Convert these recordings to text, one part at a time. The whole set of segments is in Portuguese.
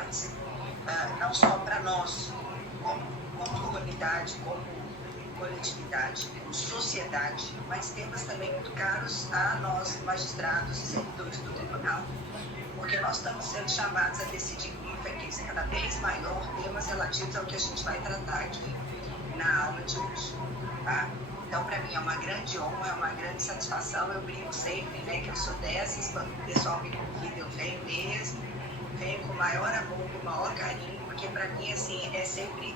relevantes, não só para nós, como comunidade, como coletividade, como sociedade, mas temas também muito caros a nós, magistrados e servidores do tribunal. Porque nós estamos sendo chamados a decidir com uma frequência cada vez maior temas relativos ao que a gente vai tratar aqui na aula de hoje. Tá? Então, para mim, é uma grande honra, é uma grande satisfação. Eu brinco sempre, né, que eu sou dessas, quando o pessoal me convida, eu venho mesmo, venho com o maior amor, com o maior carinho, porque para mim, assim, é sempre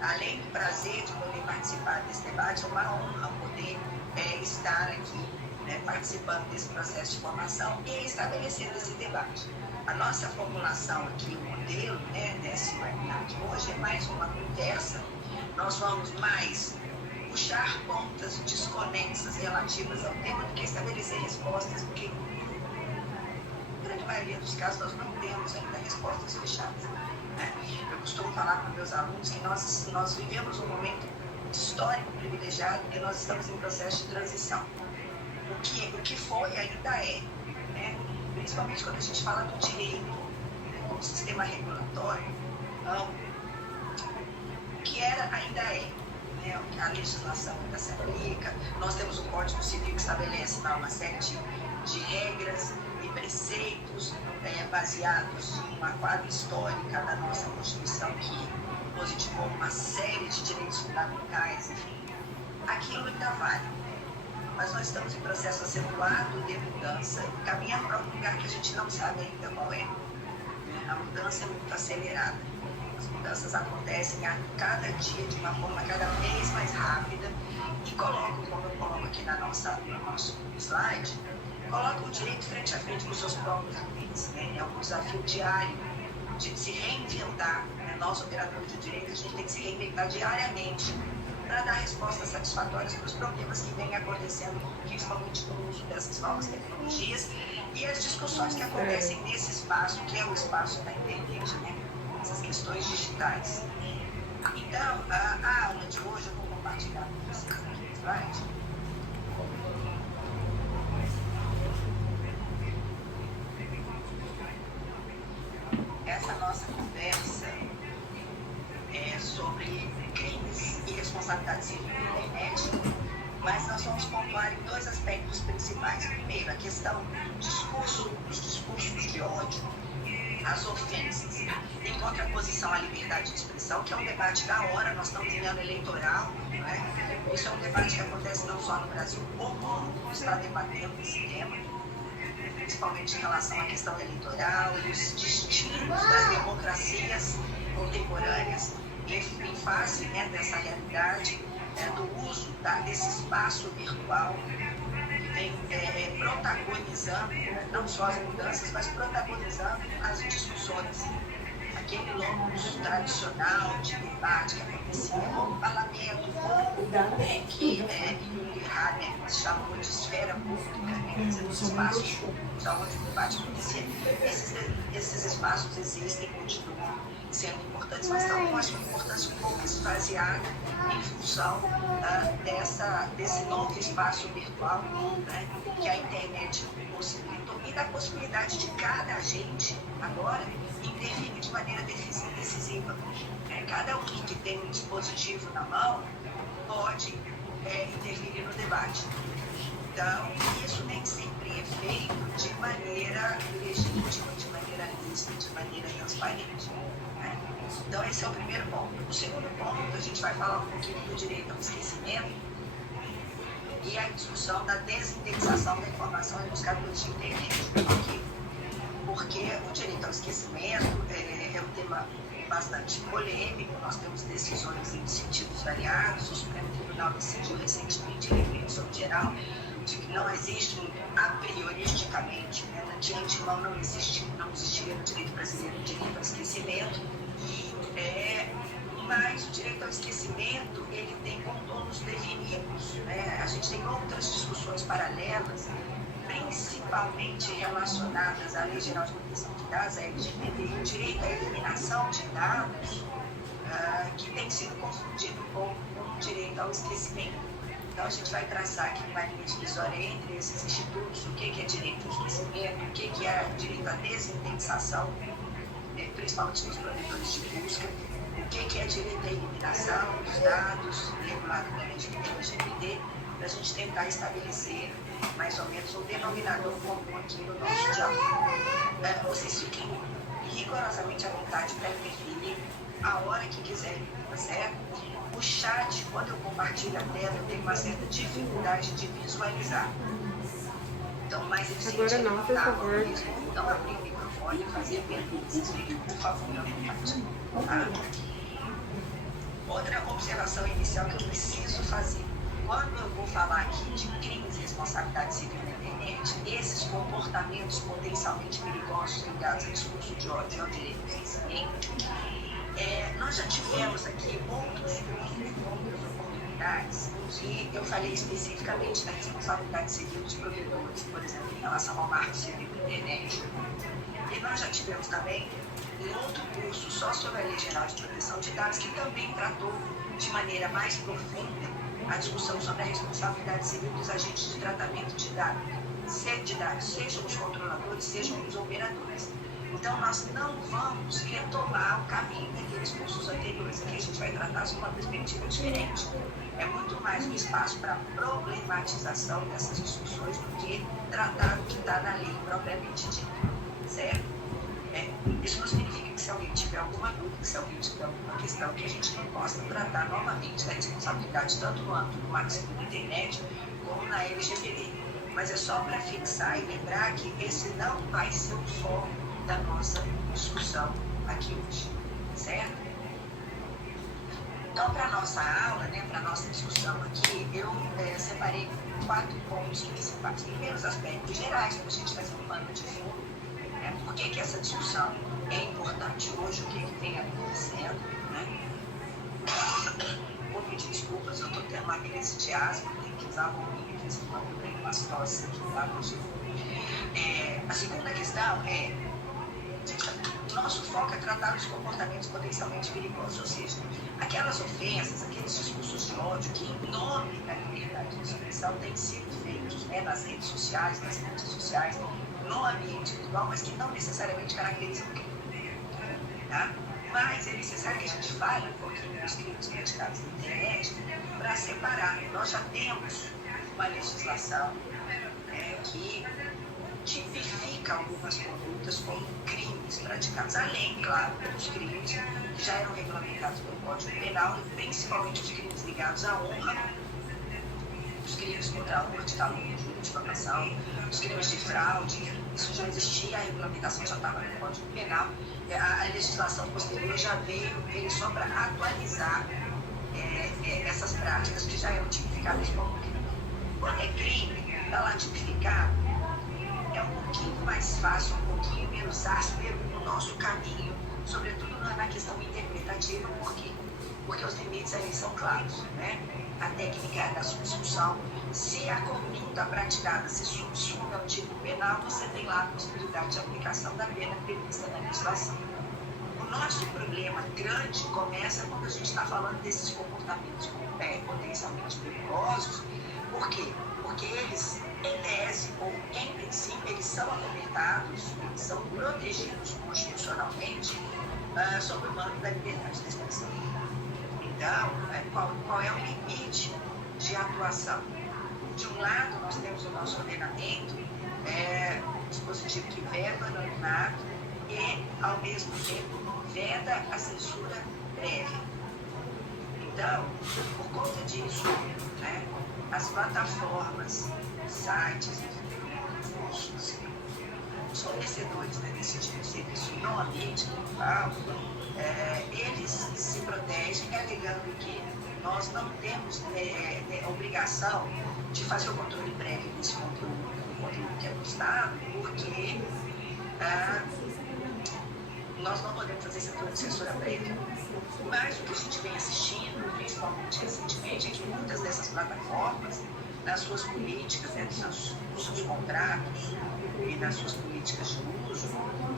além do prazer de poder participar desse debate, é uma honra poder estar aqui, né, participando desse processo de formação e estabelecendo esse debate. A nossa formulação aqui, o modelo, né, desse webinar de hoje é mais uma conversa. Nós vamos mais puxar pontas desconexas relativas ao tema do que estabelecer respostas, porque na grande maioria dos casos nós não temos ainda respostas fechadas. Né? Eu costumo falar para meus alunos que nós vivemos um momento histórico privilegiado, porque nós estamos em processo de transição. O que foi ainda é, né? Principalmente quando a gente fala do direito, né, como sistema regulatório, o que era ainda é. Né, a legislação ainda se aplica, nós temos o Código Civil que estabelece uma série de regras e preceitos baseados em uma quadra histórica da nossa Constituição que positivou uma série de direitos fundamentais, enfim, aquilo ainda vale. Mas nós estamos em processo acentuado de mudança, caminhando para um lugar que a gente não sabe ainda qual é. A mudança é muito acelerada. As mudanças acontecem a cada dia de uma forma cada vez mais rápida e colocam, como eu coloco aqui no nosso slide, colocam o direito frente a frente com seus próprios limites. Né? É um desafio diário de se reinventar. Né? Nós, operadores de direito, a gente tem que se reinventar diariamente para dar respostas satisfatórias para os problemas que vêm acontecendo, principalmente com o uso dessas novas tecnologias e as discussões que acontecem nesse espaço, que é o espaço da internet, né? Essas questões digitais. Então, a aula de hoje eu vou compartilhar com vocês aqui no slide. Essa nossa conversa é sobre crimes e responsabilidade civil na internet, mas nós vamos pontuar em dois aspectos principais. Primeiro, a questão dos discursos de ódio, as ofensas, em contraposição à liberdade de expressão, que é um debate da hora. Nós estamos em ano eleitoral, né? Isso é um debate que acontece não só no Brasil, o mundo está debatendo esse tema, principalmente em relação à questão eleitoral e os destinos das democracias contemporâneas em face, né, dessa realidade do uso desse espaço virtual que vem protagonizando não só as mudanças, mas protagonizando as discussões. Aquele locus tradicional de debate que acontecia no parlamento, que Jung Haber chamou de esfera pública, quer dizer, os espaços públicos onde o debate acontecia. Esses espaços existem, continuam sendo importantes, mas estão com a sua importância um pouco esvaziada em função desse novo espaço virtual, né, que a internet possibilitou, e da possibilidade de cada agente agora intervir de maneira decisiva. Cada um que tem um dispositivo na mão pode intervir no debate. Então, isso nem sempre é feito de maneira legítima, de maneira lícita, de maneira transparente. Né? Então, esse é o primeiro ponto. O segundo ponto, a gente vai falar um pouquinho do direito ao esquecimento e a discussão da desindexação da informação em buscadores de internet. Porque o direito ao esquecimento é um tema bastante polêmico. Nós temos decisões em sentidos variados. O Supremo Tribunal decidiu recentemente, em definição geral, de que não existe, a prioristicamente, né, de antemão não existiria no direito brasileiro o direito ao esquecimento. Mas o direito ao esquecimento, ele tem contornos definidos. Né? A gente tem outras discussões paralelas, principalmente relacionadas à Lei Geral de Proteção de Dados, a LGPD, o direito à eliminação de dados, que tem sido confundido com o direito ao esquecimento. Então, a gente vai traçar aqui uma linha divisória entre esses institutos, o que é direito ao esquecimento, o que é direito à desindexação principalmente nos provedores de busca, o que é direito à eliminação dos dados regulados pela LGPD, para a gente tentar estabelecer mais ou menos um denominador comum aqui no nosso diálogo. Vocês fiquem rigorosamente à vontade para interferir a hora que quiserem, tá certo? O chat, quando eu compartilho a tela, eu tenho uma certa dificuldade de visualizar. Então, mais eficiente agora não, por favor. Não abrir o microfone e fazer perguntas, por favor, à vontade. Outra observação inicial que eu preciso fazer. Quando eu vou falar aqui de crimes e responsabilidade civil na internet, esses comportamentos potencialmente perigosos ligados a discurso de ódio e ao direito do esquecimento, nós já tivemos aqui outras oportunidades que eu falei especificamente da responsabilidade civil dos provedores, por exemplo, em relação ao marco civil da internet. E nós já tivemos também um outro curso só sobre a Lei Geral de Proteção de Dados, que também tratou de maneira mais profunda a discussão sobre a responsabilidade civil dos agentes de tratamento de dados, sejam os controladores, sejam os operadores. Então, nós não vamos retomar o caminho daqueles cursos anteriores, aqui a gente vai tratar sobre uma perspectiva diferente. É muito mais um espaço para problematização dessas discussões do que tratar o que está na lei propriamente dita, certo? Isso não significa que se alguém tiver alguma dúvida, se alguém tiver alguma questão, que a gente não possa tratar novamente da responsabilidade tanto no âmbito do marco civil da internet como na LGPD. Mas é só para fixar e lembrar que esse não vai ser o foco da nossa discussão aqui hoje, certo? Então, para a nossa aula, para a nossa discussão aqui, eu separei 4 pontos principais. Primeiro, os aspectos gerais, para a gente fazer um pano de fundo. Por que essa discussão é importante hoje, o que vem acontecendo, Vou pedir desculpas, eu estou tendo uma crise de asma, tenho que usar bombinha aqui, senão eu tenho umas tosse aqui, tá? A segunda questão nosso foco é tratar os comportamentos potencialmente perigosos, ou seja, aquelas ofensas, aqueles discursos de ódio que, em nome da liberdade de expressão, têm sido feitos nas redes sociais, no ambiente virtual, mas que não necessariamente caracterizam o crime. Tá? Mas é necessário que a gente fale um pouquinho dos crimes praticados na internet para separar. Nós já temos uma legislação que tipifica algumas condutas como crimes praticados, além, claro, dos crimes que já eram regulamentados pelo Código Penal, principalmente os crimes ligados à honra, os crimes contra a honra de calúnia, de difamação, os crimes de fraude. Isso já existia, a regulamentação já estava no Código Penal. A legislação posterior já veio só para atualizar essas práticas que já eram tipificadas como crime. Quando é crime, está lá tipificado, é um pouquinho mais fácil, um pouquinho menos áspero no nosso caminho, sobretudo na questão interpretativa. Por quê? Porque os limites ali são claros, A técnica da subsunção, se a conduta praticada se subsunga ao tipo penal, você tem lá a possibilidade de aplicação da pena prevista na legislação. O nosso problema grande começa quando a gente está falando desses comportamentos potencialmente perigosos. Por quê? Porque eles, em tese ou em princípio, eles são acometados, eles são protegidos constitucionalmente sob o manto da liberdade de expressão. Então, qual é o limite de atuação? De um lado, nós temos o nosso ordenamento, um dispositivo que veda o anonimato e, ao mesmo tempo, veda a censura prévia. Então, por conta disso, as plataformas, sites, os fornecedores desse tipo de serviço no ambiente virtual, eles se protegem alegando que nós não temos obrigação de fazer o controle prévio desse conteúdo que é postado, porque nós não podemos fazer censura prévia. Mas o que a gente vem assistindo, principalmente recentemente, é que muitas dessas plataformas, nas suas políticas, nos seus contratos e nas suas políticas de uso,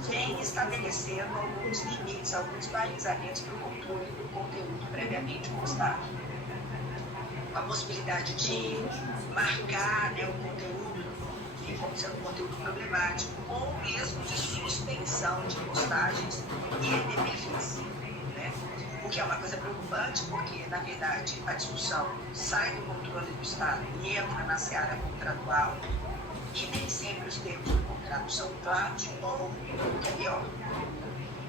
vem estabelecendo alguns limites, alguns balizamentos para o controle do conteúdo previamente postado. A possibilidade de marcar o conteúdo, como sendo conteúdo problemático, ou mesmo de suspensão de postagens e de perfis, né? O que é uma coisa preocupante, porque, na verdade, a discussão sai do controle do Estado e entra na seara contratual, e nem sempre os termos do contrato são claros, ou, o que é pior,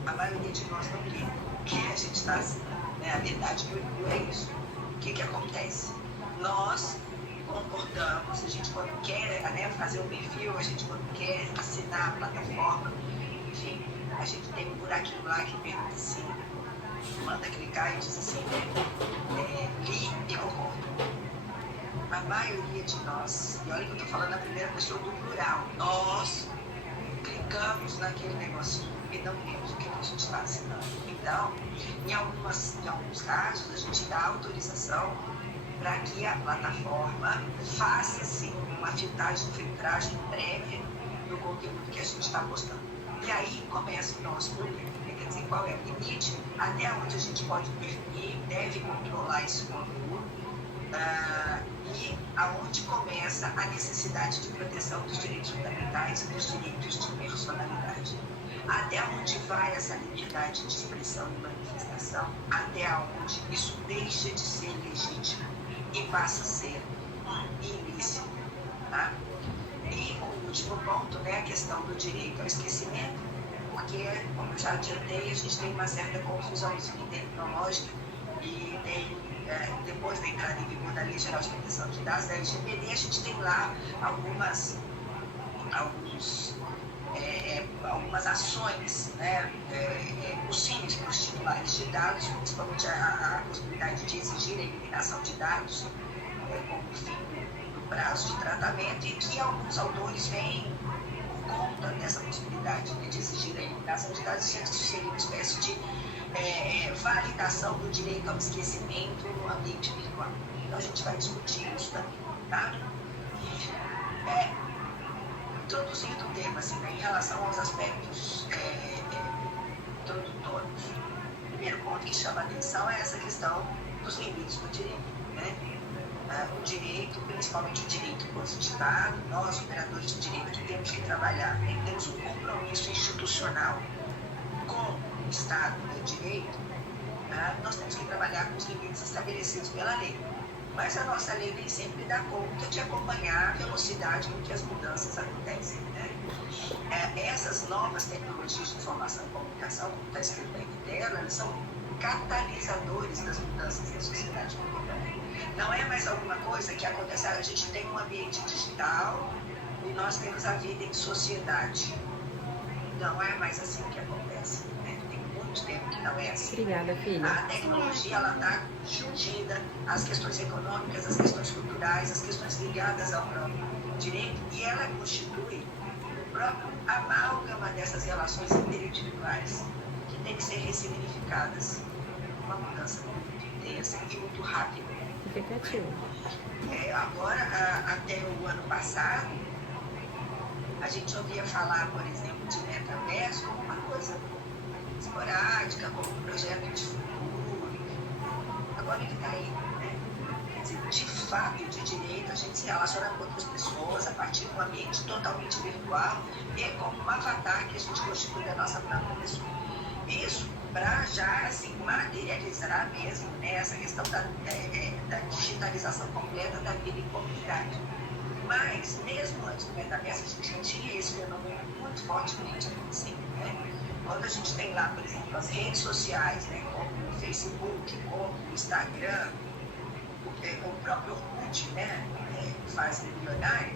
a maioria de nós não lê, que a gente está assim, né? A verdade do é isso. O que acontece? Nós concordamos, a gente quando quer, né, fazer um perfil, a gente quando quer assinar a plataforma, enfim, a gente tem um buraquinho lá que pergunta assim, manda clicar e diz assim, li e concordo. A maioria de nós, e olha que eu estou falando na primeira pessoa do plural, nós clicamos naquele negocinho e não lemos o que a gente está assinando. Então, em alguns casos, a gente dá autorização para que a plataforma faça, sim, uma filtragem prévia do conteúdo que a gente está postando. E aí começa o nosso problema. Quer dizer, qual é o limite, até onde a gente pode definir, deve controlar esse conteúdo, e aonde começa a necessidade de proteção dos direitos fundamentais e dos direitos de personalidade. Até onde vai essa liberdade de expressão e manifestação, até onde isso deixa de ser legítimo e passa a ser ilícito. Tá? E o último ponto, né, a questão do direito ao esquecimento, porque, como eu já adiantei, a gente tem uma certa confusãozinha tecnológica e tem, depois da entrada em vigor da Lei Geral de Proteção de Dados, da LGPD, a gente tem lá algumas ações, né, possíveis para os titulares de dados, principalmente a possibilidade de exigir a eliminação de dados como fim do prazo de tratamento, e que alguns autores vêm por conta dessa possibilidade, né, de exigir a eliminação de dados, isso seria uma espécie de validação do direito ao esquecimento no ambiente virtual. Então a gente vai discutir isso também, tá? Introduzindo o tema, assim, né, em relação aos aspectos introdutórios. O primeiro ponto que chama a atenção é essa questão dos limites do direito, né? O direito, principalmente o direito constitucional, nós, operadores de direito, que temos que trabalhar, né? Temos um compromisso institucional com o Estado de Direito, nós temos que trabalhar com os limites estabelecidos pela lei. Mas a nossa lei nem sempre dá conta de acompanhar a velocidade com que as mudanças acontecem, né? Essas novas tecnologias de informação e comunicação, como está escrito aí dela, elas são catalisadores das mudanças na sociedade contemporânea. Não é mais alguma coisa que acontece, a gente tem um ambiente digital e nós temos a vida em sociedade. Não é mais assim que acontece, né? Tem muito tempo que não é assim. Obrigada, filha. A tecnologia, ela está juntada às questões econômicas, às questões culturais, às questões ligadas ao próprio direito, e ela constitui o próprio amálgama dessas relações interindividuais que tem que ser ressignificadas. Uma mudança muito intensa e muito rápida. Agora, até o ano passado, a gente ouvia falar, por exemplo, de metaverso como uma coisa esporádica, como um projeto de futuro. Agora ele está aí, né? Quer dizer, de fato, de direito, a gente se relaciona com outras pessoas a partir de um ambiente totalmente virtual e é como um avatar que a gente constitui da nossa própria pessoa. Isso para já assim, materializar mesmo, né, essa questão da digitalização completa da vida em comunidade. Mas, mesmo antes do metaverso, a gente já tinha esse fenômeno muito fortemente acontecendo, né? Quando a gente tem lá, por exemplo, as redes sociais, né, como o Facebook, como o Instagram, o próprio Orkut, né, faz milionário,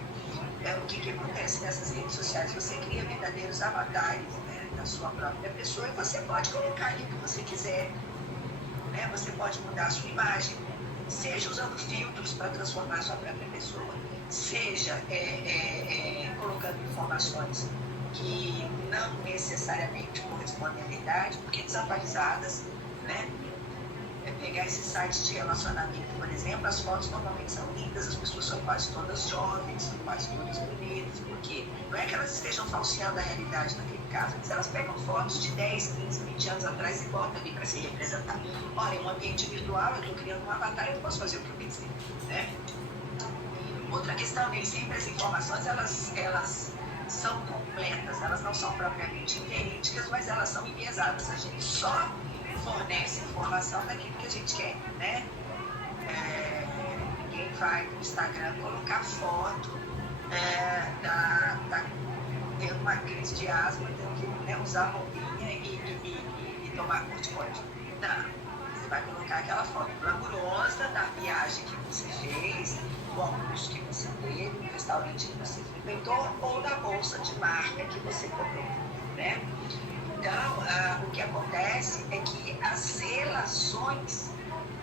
o que acontece nessas redes sociais? Você cria verdadeiros avatares, né, da sua própria pessoa, e você pode colocar ali o que você quiser, né? Você pode mudar a sua imagem, seja usando filtros para transformar a sua própria pessoa, seja colocando informações que não necessariamente correspondem à verdade, porque desatualizadas, né? Pegar esses sites de relacionamento, por exemplo, as fotos normalmente são lindas, as pessoas são quase todas jovens, são quase todas bonitas, porque não é que elas estejam falseando a realidade naquele caso, mas elas pegam fotos de 10, 15, 20 anos atrás e botam ali para se representar. Olha, em um ambiente virtual, eu estou criando um avatar e eu posso fazer o que eu quiser, né? Outra questão, nem sempre as informações elas são completas, elas não são propriamente verídicas, mas elas são enviesadas. A gente só fornece informação daquilo que a gente quer, né? Ninguém vai no Instagram colocar foto tendo uma crise de asma, tendo que, né, usar roupinha e tomar corticoide. Não. Você vai colocar aquela foto glamurosa da viagem que você fez, do almoço que você teve, do restaurante que você frequentou ou da bolsa de marca que você comprou, né? Então, o que acontece é que as relações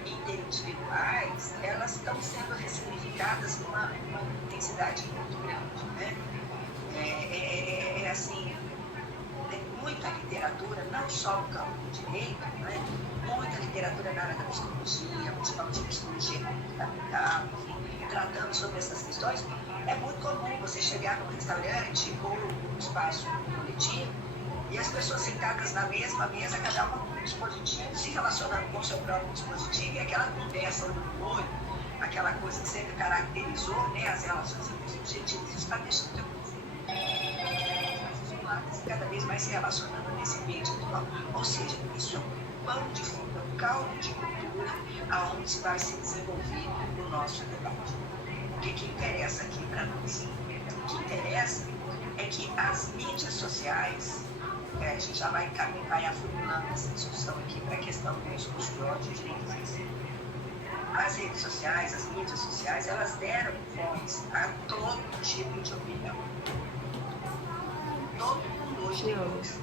interindividuais, elas estão sendo ressignificadas com uma intensidade muito grande, né? Assim, tem muita literatura, não só no campo do direito, né? Muita literatura na área da psicologia, principalmente psicologia comportamental, enfim, tratando sobre essas questões. É muito comum você chegar num restaurante ou num espaço coletivo e as pessoas sentadas na mesma mesa, cada uma com um dispositivo, se relacionando com o seu próprio dispositivo, e aquela conversa no olho, aquela coisa que sempre caracterizou, né, as relações intersubjetivas, isso está deixando de acontecer. Cada vez mais se relacionando nesse ambiente virtual. Ou seja, isso é um pano de fundo, um caldo de cultura aonde se vai se desenvolver o nosso debate. O que interessa aqui para nós? O que interessa é que as mídias sociais, a gente já vai afunilando essa discussão aqui para a questão do discurso de ódio de direitos. As redes sociais, as mídias sociais, elas deram voz a todo tipo de opinião. Todo mundo hoje tem voz.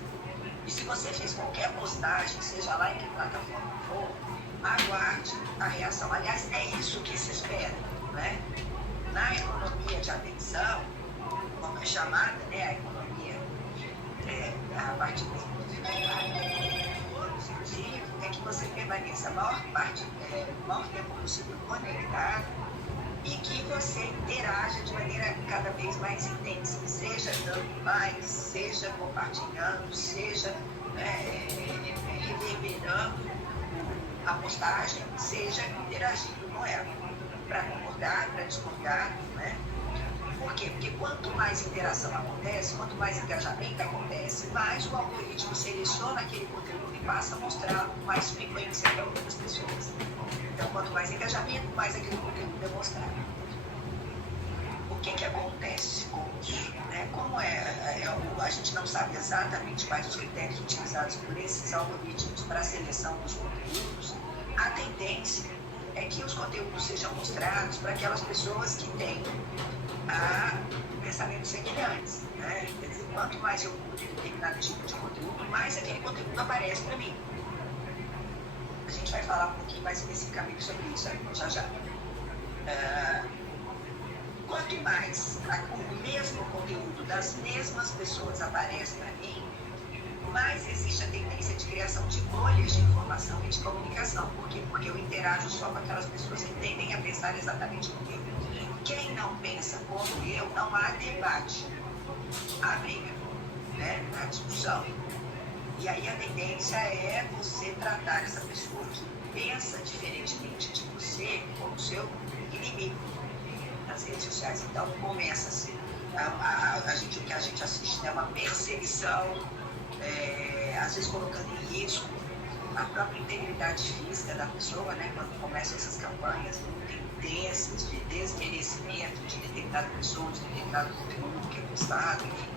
E se você fez qualquer postagem, seja lá em que plataforma for, aguarde a reação. Aliás, é isso que se espera, né? Na economia de atenção, como é chamada, né, a economia a partir do o objetivo é que você permaneça a maior tempo possível conectado e que você interaja de maneira cada vez mais intensa, seja dando mais, seja compartilhando, seja reverberando a postagem, seja interagindo com ela, para concordar, para discordar, né? Por quê? Porque quanto mais interação acontece, quanto mais engajamento acontece, mais o algoritmo seleciona aquele conteúdo e passa a mostrar com mais frequência para outras pessoas. Então, quanto mais engajamento, mais aquele conteúdo é mostrado. O que acontece com isso? Como a gente não sabe exatamente quais os critérios utilizados por esses algoritmos para a seleção dos conteúdos, a tendência é que os conteúdos sejam mostrados para aquelas pessoas que têm pensamentos semelhantes, né? Quer dizer, quanto mais eu curto determinado tipo de conteúdo, mais aquele conteúdo aparece para mim. A gente vai falar um pouquinho mais especificamente sobre isso já. Quanto mais o mesmo conteúdo das mesmas pessoas aparece para mim, mais existe a tendência de criação de bolhas de informação e de comunicação. Por quê? Porque eu interajo só com aquelas pessoas que tendem a pensar exatamente como eu. Quem não pensa como eu, não há debate, há briga, né? Há discussão. E aí a tendência é você tratar essa pessoa que pensa diferentemente de você como seu inimigo nas redes sociais. Então começa-se o que a gente assiste, né? Uma perseguição, às vezes colocando em risco a própria integridade física da pessoa, né? Quando começam essas campanhas muito intensas de desmerecimento de determinada pessoa, de determinado conteúdo que é postado, enfim.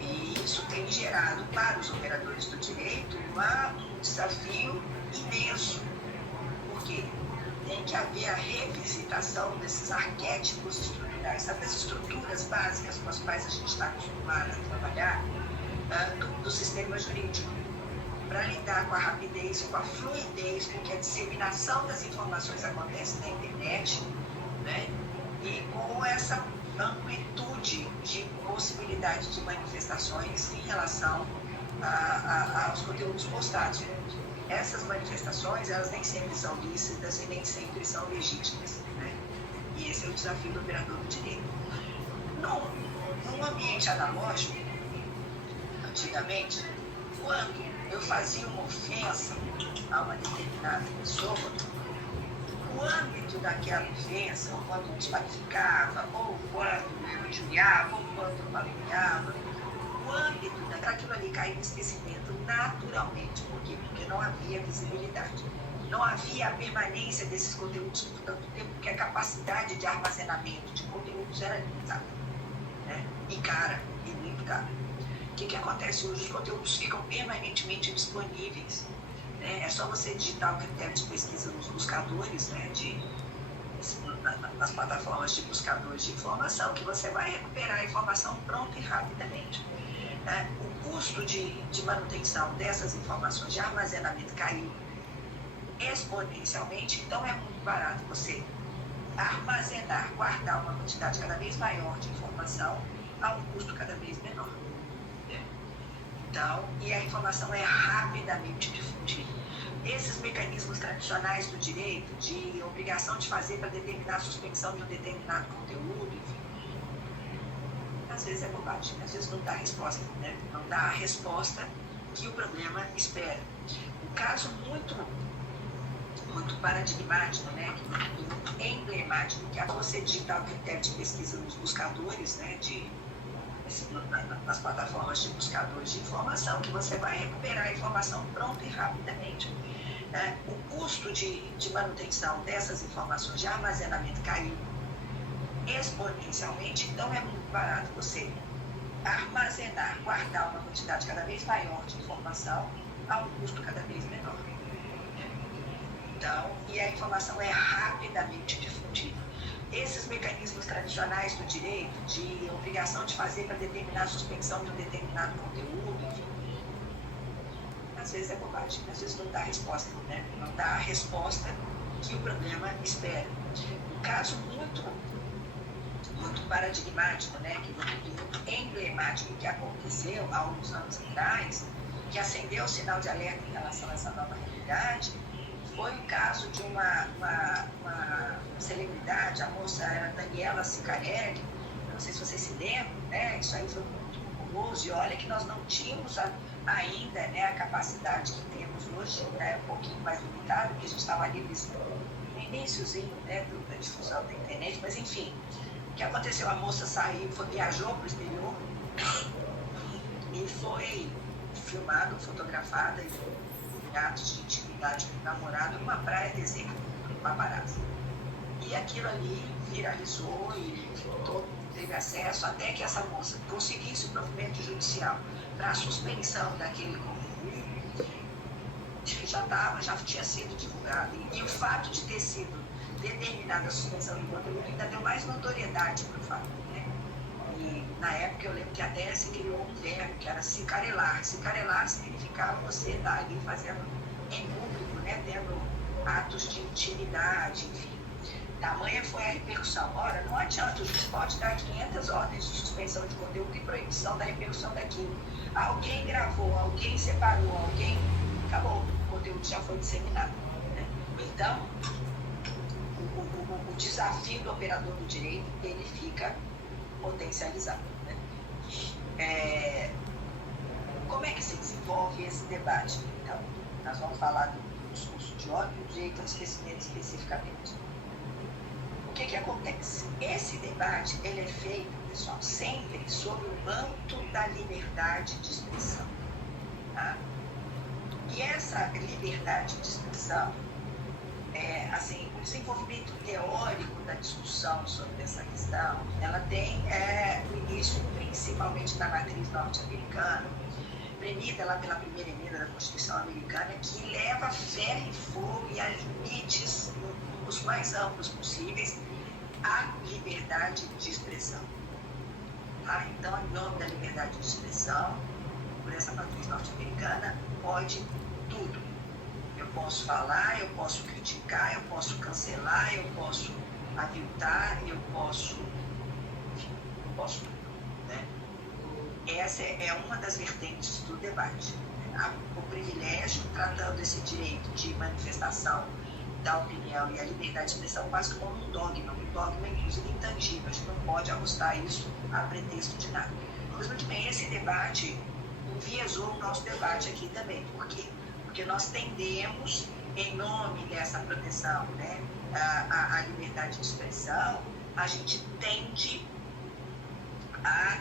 E isso tem gerado para os operadores do direito um desafio imenso, porque tem que haver a revisitação desses arquétipos estruturais, sabe, das estruturas básicas com as quais a gente está acostumado a trabalhar do sistema jurídico, para lidar com a rapidez e com a fluidez com que a disseminação das informações acontece na internet, né? E com essa amplitude de possibilidade de manifestações em relação aos conteúdos postados. Essas manifestações, elas nem sempre são lícitas e nem sempre são legítimas, né? E esse é o desafio do operador do direito. Num ambiente analógico, antigamente, quando eu fazia uma ofensa a uma determinada pessoa, o âmbito daquela ofensa, ou quando desqualificava, ou quando injuriava, ou quando caluniava, o âmbito daquilo ali caiu no esquecimento naturalmente. Por quê? Porque não havia visibilidade. Não havia a permanência desses conteúdos por tanto tempo, porque a capacidade de armazenamento de conteúdos era limitada, né? E cara, e muito cara. O que acontece hoje? Os conteúdos ficam permanentemente disponíveis, né? É só você digitar o critério de pesquisa nos buscadores, né? Nas plataformas de buscadores de informação, que você vai recuperar a informação pronta e rapidamente. O custo de manutenção dessas informações de armazenamento caiu exponencialmente, então é muito barato você armazenar, guardar uma quantidade cada vez maior de informação a um custo cada vez menor. Então, e a informação é rapidamente difundida. Esses mecanismos tradicionais do direito, de obrigação de fazer para determinar a suspensão de um determinado conteúdo, enfim, às vezes é bobagem, às vezes não dá resposta, né? Não dá a resposta que o problema espera. Um caso muito paradigmático, né? Muito emblemático, que é você digitar o critério de pesquisa nos buscadores, né? Nas plataformas de buscadores de informação, que você vai recuperar a informação pronta e rapidamente. O custo de manutenção dessas informações de armazenamento caiu exponencialmente, então é muito barato você armazenar, guardar uma quantidade cada vez maior de informação a um custo cada vez menor. Então, e a informação é rapidamente difundida. Esses mecanismos tradicionais do direito, de obrigação de fazer para determinar a suspensão de um determinado conteúdo, enfim, às vezes é bobagem, às vezes não dá resposta, né? Não dá a resposta que o problema espera. Um caso muito paradigmático, né? Muito emblemático, que aconteceu há alguns anos atrás, que acendeu o sinal de alerta em relação a essa nova realidade, foi o caso de uma celebridade, a moça era Daniela Sicarelli, não sei se vocês se lembram, né? Isso aí foi muito famoso, e olha que nós não tínhamos ainda, né, a capacidade que temos hoje, né, um pouquinho mais limitado, porque a gente estava ali no iníciozinho, né, da difusão da internet, mas enfim, o que aconteceu? A moça viajou para o exterior e foi filmada, fotografada em atos de intimidade com o namorado numa praia deserta, com paparazzi. E aquilo ali viralizou e todo mundo teve acesso, até que essa moça conseguisse o provimento judicial para a suspensão daquele conteúdo, já tinha sido divulgado. E o fato de ter sido determinada a suspensão do conteúdo ainda deu mais notoriedade para o fato, né? E na época eu lembro que até se criou um verbo que era cicarelar. Cicarelar significava você estar ali fazendo em público, né? Tendo atos de intimidade, enfim. Tamanha foi a repercussão. Ora, não adianta, o juiz pode dar 500 ordens de suspensão de conteúdo e proibição da repercussão daquilo. Alguém gravou, alguém separou, acabou, o conteúdo já foi disseminado, né? Então, o desafio do operador do direito, ele fica potencializado, né? Como é que se desenvolve esse debate? Então, nós vamos falar do discurso de ódio e do direito ao esquecimento especificamente. O que acontece? Esse debate, ele é feito, pessoal, sempre sob o manto da liberdade de expressão, tá? E essa liberdade de expressão, o desenvolvimento teórico da discussão sobre essa questão, ela tem o início principalmente na matriz norte-americana, premida lá pela primeira emenda da Constituição americana, que leva ferro e fogo e a limites os mais amplos possíveis a liberdade de expressão. Tá? Então, em nome da liberdade de expressão, por essa matriz norte-americana, pode tudo. Eu posso falar, eu posso criticar, eu posso cancelar, eu posso aviltar, eu posso tudo, né? Essa é uma das vertentes do debate. O privilégio, tratando esse direito de manifestação da opinião e a liberdade de expressão quase como um dogma inclusive intangível, a gente não pode ajustar isso a pretexto de nada. Mas muito bem, esse debate enviesou o nosso debate aqui também. Por quê? Porque nós tendemos em nome dessa proteção, né, à liberdade de expressão, a gente tende a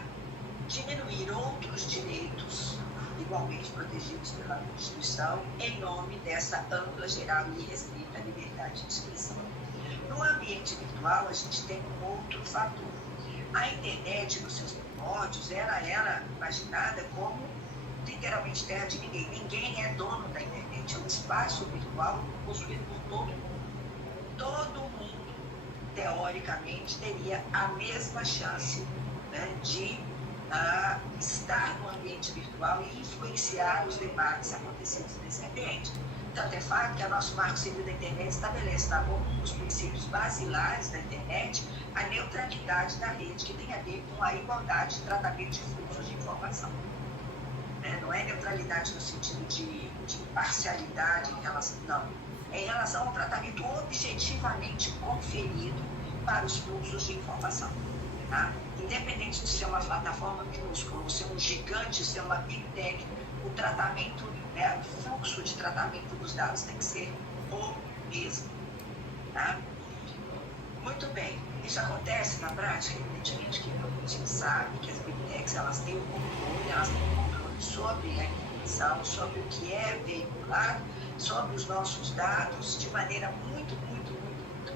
diminuir outros direitos igualmente protegidos pela Constituição em nome dessa ampla, geral e restrita liberdade de expressão. No ambiente virtual, a gente tem um outro fator. A internet, nos seus primórdios, ela era imaginada como literalmente terra de ninguém. Ninguém é dono da internet. É um espaço virtual possuído por todo mundo. Todo mundo, teoricamente, teria a mesma chance, né, de estar no ambiente virtual e influenciar os debates acontecidos nesse ambiente. Tanto é fato que o nosso Marco Civil da Internet estabelece, tá, como um dos princípios basilares da internet, a neutralidade da rede, que tem a ver com a igualdade de tratamento de fluxos de informação. Não é neutralidade no sentido de parcialidade em relação, não. É em relação ao tratamento objetivamente conferido para os fluxos de informação. Tá? Independente de ser uma plataforma minúscula, ou ser um gigante, ser uma big tech, o tratamento, né, o fluxo de tratamento dos dados tem que ser o mesmo. Tá? Muito bem. Isso acontece na prática, evidentemente que a gente sabe que as big techs, elas têm o controle sobre a informação, sobre o que é veiculado, sobre os nossos dados, de maneira muito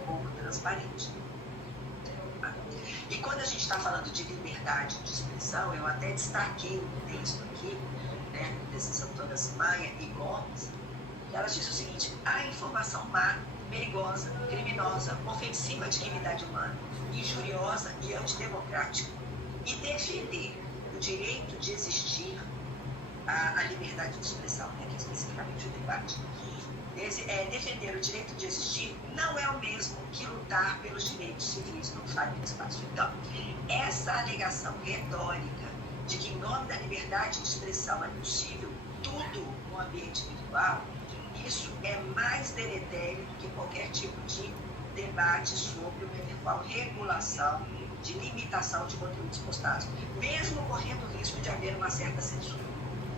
pouco transparente. E quando a gente está falando de liberdade de expressão, eu até destaquei um texto aqui, né, dessas autoras Maia e Gomes, que elas dizem o seguinte: a informação má, perigosa, criminosa, ofensiva à dignidade humana, injuriosa e antidemocrática. E defender o direito de existir, a liberdade de expressão, né, que é especificamente o debate, defender o direito de existir não é o mesmo que lutar pelos direitos civis no espaço. Então, essa alegação retórica de que em nome da liberdade de expressão é possível tudo no ambiente virtual, isso é mais deletério do que qualquer tipo de debate sobre uma eventual regulação de limitação de conteúdos postados, mesmo correndo o risco de haver uma certa censura.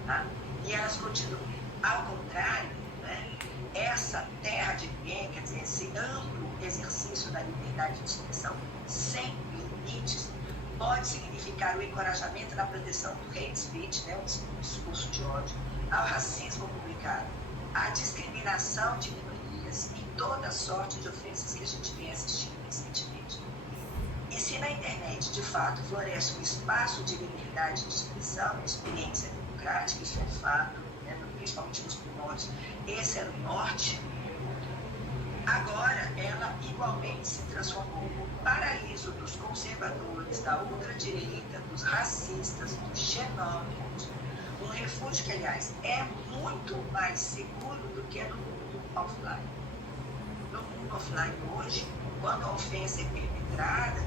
Tá? E elas continuam. Ao contrário, né, essa terra de ninguém, quer dizer, esse amplo exercício da liberdade de expressão sem limites, pode significar o encorajamento da proteção do hate speech, né, o discurso de ódio, ao racismo publicado, à discriminação de minorias e toda sorte de ofensas que a gente vem assistindo recentemente. E se na internet, de fato, floresce um espaço de liberdade de expressão, experiência democrática, isso é fato, né, principalmente nos primórdios, esse era o norte, agora ela igualmente se transformou no paraíso dos conservadores, da ultradireita, dos racistas, dos xenófobos, um refúgio que, aliás, é muito mais seguro do que no mundo offline. No mundo offline hoje, quando a ofensa é perpetrada,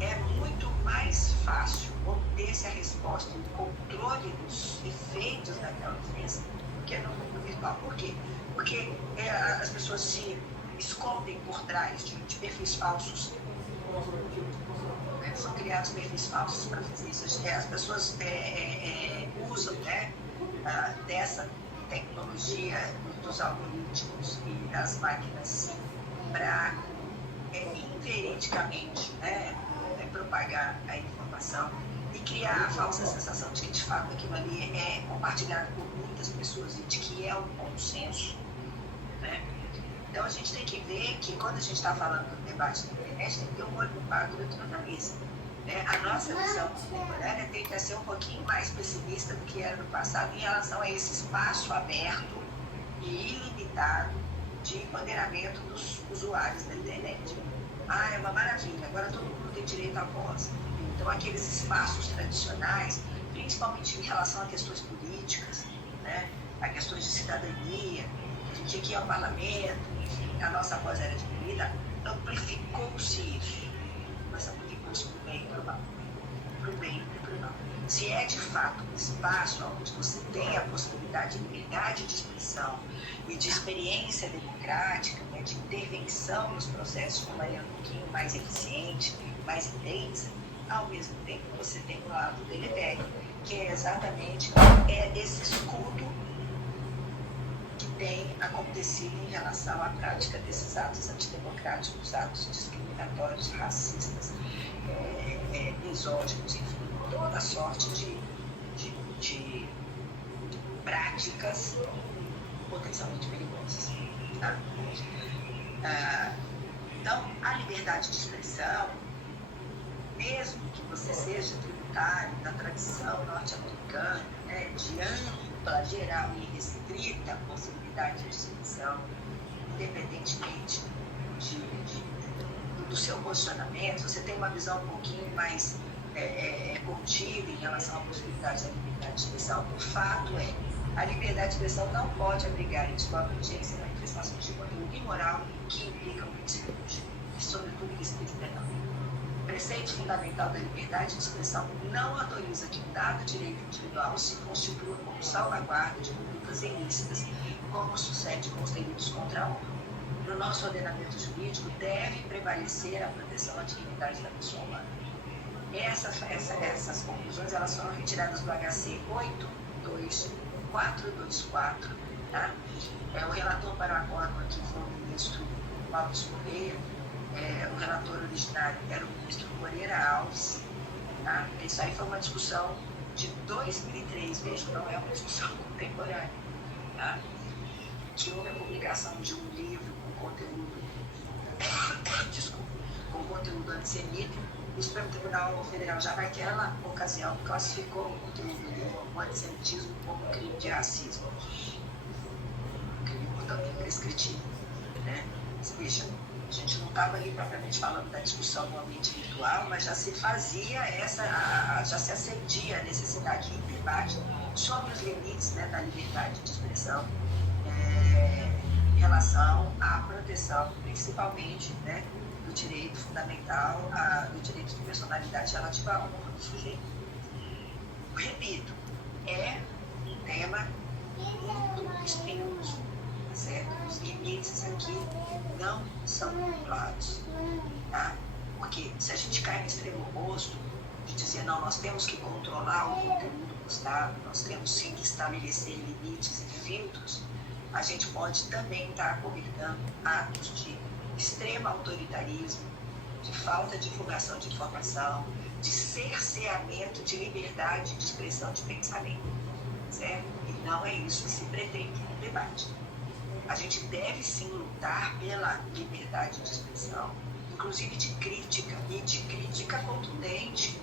é muito mais fácil obter-se a resposta e o controle dos efeitos daquela ofensa do que no mundo virtual. Por quê? Porque as pessoas se escondem por trás de perfis falsos. São criados perfis falsos para fazer isso. As pessoas usam, né, dessa tecnologia dos algoritmos e das máquinas para inveridicamente, né, propagar a informação e criar a falsa sensação de que de fato aquilo ali é compartilhado por muitas pessoas e de que é um consenso, né? Então a gente tem que ver que quando a gente está falando do debate da internet, tem que ter um olho no quadro e outro na mesa, né? A nossa visão contemporânea tem que ser um pouquinho mais pessimista do que era no passado em relação a esse espaço aberto e ilimitado de empoderamento dos usuários da internet. É uma maravilha, agora todo mundo tem direito à voz. Então aqueles espaços tradicionais, principalmente em relação a questões políticas, né, a questões de cidadania, a gente aqui é o parlamento, enfim, a nossa voz era diminuída, amplificou-se isso, mas amplificou-se para o bem e para o mal. Para o bem e para o mal. Se é de fato um espaço onde você tem a possibilidade de liberdade de expressão e de experiência democrática, né, de intervenção nos processos de uma maneira um pouquinho mais eficiente, mais intensa, ao mesmo tempo você tem um lado deletério, que é exatamente esse escudo que tem acontecido em relação à prática desses atos antidemocráticos, atos discriminatórios, racistas, misóginos, enfim, toda sorte de práticas potencialmente perigosas. Tá? Então, a liberdade de expressão, mesmo que você seja tributário da tradição norte-americana, né, de ampla, geral e restrita possibilidade de expressão, independentemente do seu posicionamento, você tem uma visão um pouquinho mais contida em relação à possibilidade da liberdade de expressão. O fato é, a liberdade de expressão não pode abrigar em sua abrangência manifestações de conteúdo imoral que implicam princípios, e sobretudo princípios penal. O preceito fundamental da liberdade de expressão não autoriza que um dado direito individual se constitua como salvaguarda de condutas ilícitas, como sucede com os delitos contra a honra. No nosso ordenamento jurídico, deve prevalecer a proteção à dignidade da pessoa humana. Essas conclusões elas foram retiradas do HC 82424. Tá? O relator para o acordo aqui foi o ministro Maurício Correia. O relator originário era o ministro Moreira Alves. Tá? Isso aí foi uma discussão de 2003, veja, não é uma discussão contemporânea. Tá? Que houve a publicação de um livro com conteúdo antissemita. O Supremo Tribunal Federal já naquela ocasião classificou o conteúdo do livro como antissemitismo como crime de racismo. Crime, portanto, imprescritível. Né? Veja, a gente não estava ali propriamente falando da discussão no ambiente virtual, mas já se fazia já se acendia a necessidade de um debate sobre os limites, né, da liberdade de expressão em relação à proteção, principalmente, né, do direito fundamental, do direito de personalidade relativa à honra do sujeito. Repito, é um tema muito espinhoso, tá certo? Os limites aqui não são claros, tá? Porque se a gente cai no extremo oposto de dizer, não, nós temos que controlar o conteúdo postado, nós temos sim que estabelecer limites e filtros, a gente pode também estar acobertando atos de extremo autoritarismo, de falta de divulgação de informação, de cerceamento de liberdade de expressão de pensamento, certo? E não é isso que se pretende no debate. A gente deve sim lutar pela liberdade de expressão, inclusive de crítica, e de crítica contundente.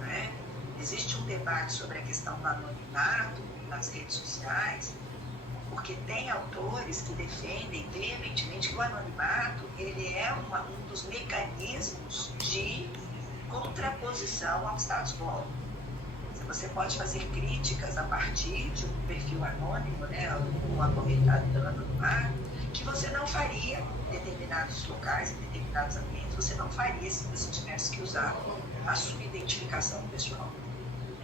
Né? Existe um debate sobre a questão do anonimato nas redes sociais, porque tem autores que defendem veementemente que o anonimato ele é um dos mecanismos de contraposição ao status quo. Você pode fazer críticas a partir de um perfil anônimo, né, ou acometado pelo anonimato, que você não faria em determinados locais, em determinados ambientes, você não faria se você tivesse que usar a sua identificação pessoal.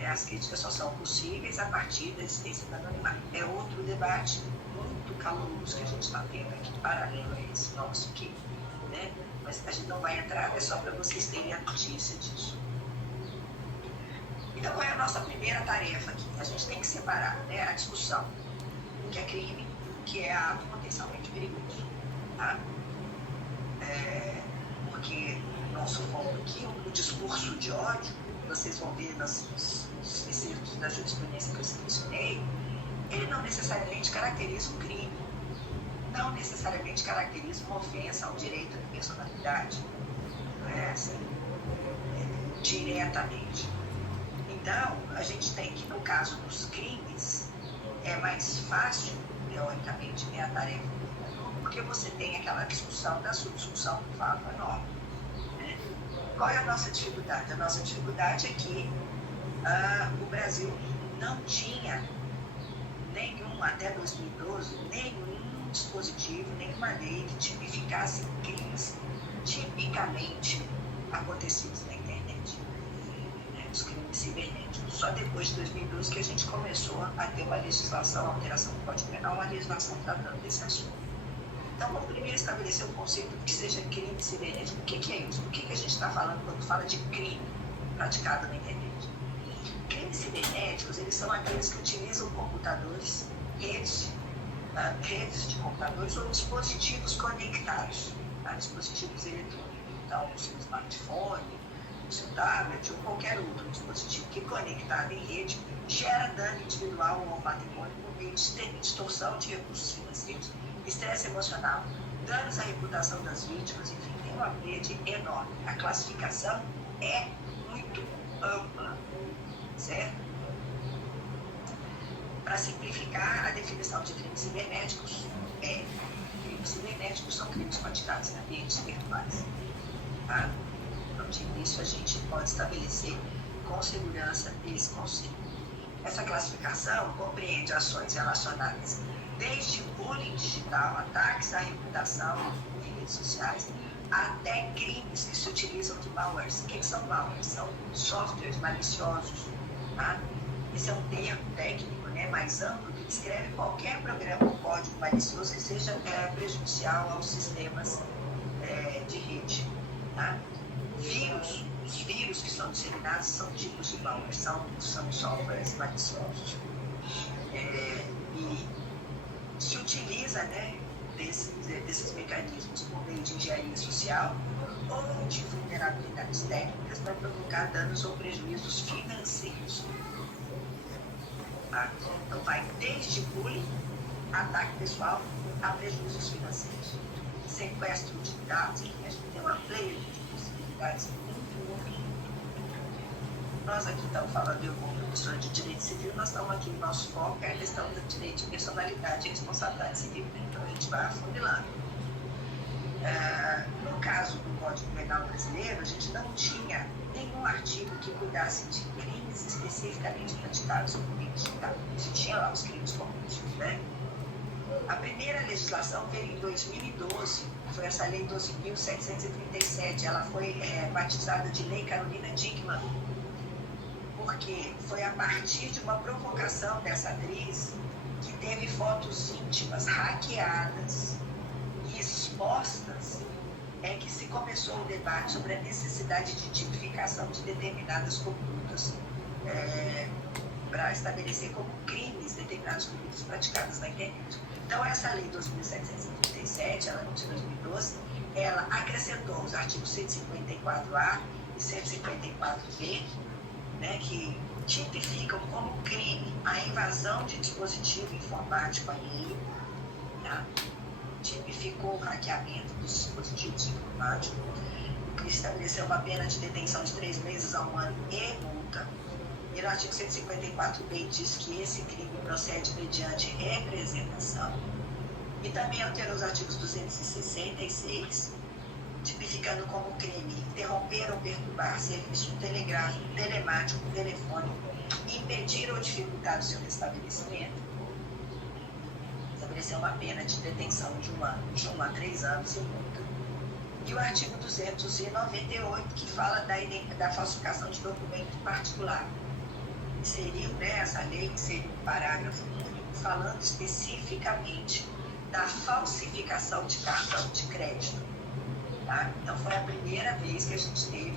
As críticas só são possíveis a partir da existência do anonimato. É outro debate muito caloroso que a gente está tendo aqui, paralelo a esse nosso aqui, né? Mas a gente não vai entrar, é só para vocês terem a notícia disso. Então, qual é a nossa primeira tarefa aqui? A gente tem que separar, né, a discussão, o que é crime, o que é ato potencialmente perigoso. Tá? Porque nosso foco aqui, o discurso de ódio, vocês vão ver nos excertos da jurisprudência que eu selecionei, ele não necessariamente caracteriza um crime, não necessariamente caracteriza uma ofensa ao direito de personalidade, não é assim, diretamente. Então, a gente tem que, no caso dos crimes, é mais fácil, teoricamente, a tarefa, porque você tem aquela discussão da subdiscussão do fato à norma. Né? Qual é a nossa dificuldade? A nossa dificuldade é que o Brasil não tinha até 2012, nenhum dispositivo, nenhuma lei que tipificasse crimes tipicamente acontecidos na internet. Os crimes cibernéticos. Só depois de 2012 que a gente começou a ter uma legislação, a alteração do Código Penal, uma legislação tratando desse assunto. Então, vamos primeiro estabelecer o conceito de que seja crime cibernético. O que é isso? O que a gente está falando quando fala de crime praticado na internet? Crimes cibernéticos, eles são aqueles que utilizam computadores, redes, redes de computadores ou dispositivos conectados, dispositivos eletrônicos. Então, o seu smartphone, o seu tablet ou qualquer outro dispositivo que conectado em rede gera dano individual ou patrimônio por meio de distorção de recursos financeiros, estresse emocional, danos à reputação das vítimas, enfim, tem uma rede enorme. A classificação é muito ampla, certo? Para simplificar, a definição de crimes cibernéticos crimes cibernéticos são crimes praticados em ambientes virtuais. Tá? Então, de início, a gente pode estabelecer com segurança esse conceito. Essa classificação compreende ações relacionadas desde bullying digital, ataques à reputação em redes sociais, até crimes que se utilizam de malwares. O que são malwares? São softwares maliciosos. Tá? Esse é um termo técnico, né, mais amplo que descreve qualquer programa ou código malicioso que seja prejudicial aos sistemas de rede. Tá? Os vírus que são disseminados são tipos de malware, são softwares maliciosos. E se utiliza, né, desses mecanismos por meio de engenharia social ou de vulnerabilidades técnicas para provocar danos ou prejuízos financeiros. Tá? Então vai desde bullying, ataque pessoal, a prejuízos financeiros. Sequestro de dados, a gente tem uma pleia de possibilidades muito. Nós aqui estamos falando, eu como professora de direito civil, nós estamos aqui, o nosso foco é a questão do direito de personalidade e responsabilidade civil, né? Então a gente vai afunilando. No caso do Código Penal brasileiro, a gente não tinha nenhum artigo que cuidasse de crimes especificamente praticados por meio digital. A gente tinha lá os crimes comuns, né? A primeira legislação veio em 2012, foi essa lei 12.737, ela foi batizada de Lei Carolina Dickmann, porque foi a partir de uma provocação dessa atriz que teve fotos íntimas hackeadas e expostas, que se começou o debate sobre a necessidade de tipificação de determinadas condutas para estabelecer como crimes determinadas condutas praticadas na internet. Então, essa lei 2.737, ela de 2012, ela acrescentou os artigos 154A e 154B, né, que tipificam como crime a invasão de dispositivo informático alheio, tá? Tipificou o hackeamento dos dispositivos informáticos, que estabeleceu uma pena de detenção de 3 meses a 1 ano e multa. E no artigo 154b diz que esse crime procede mediante representação. E também alterou os artigos 266, tipificando como crime interromper ou perturbar serviço telegráfico, telemático, telefônico, impedir ou dificultar o seu restabelecimento. Estabeleceu uma pena de detenção de 1 a 3 anos e multa. E o artigo 298, que fala da falsificação de documento particular. Inseriu, né, essa lei, inseriu um parágrafo único falando especificamente da falsificação de cartão de crédito. Tá? Então, foi a primeira vez que a gente teve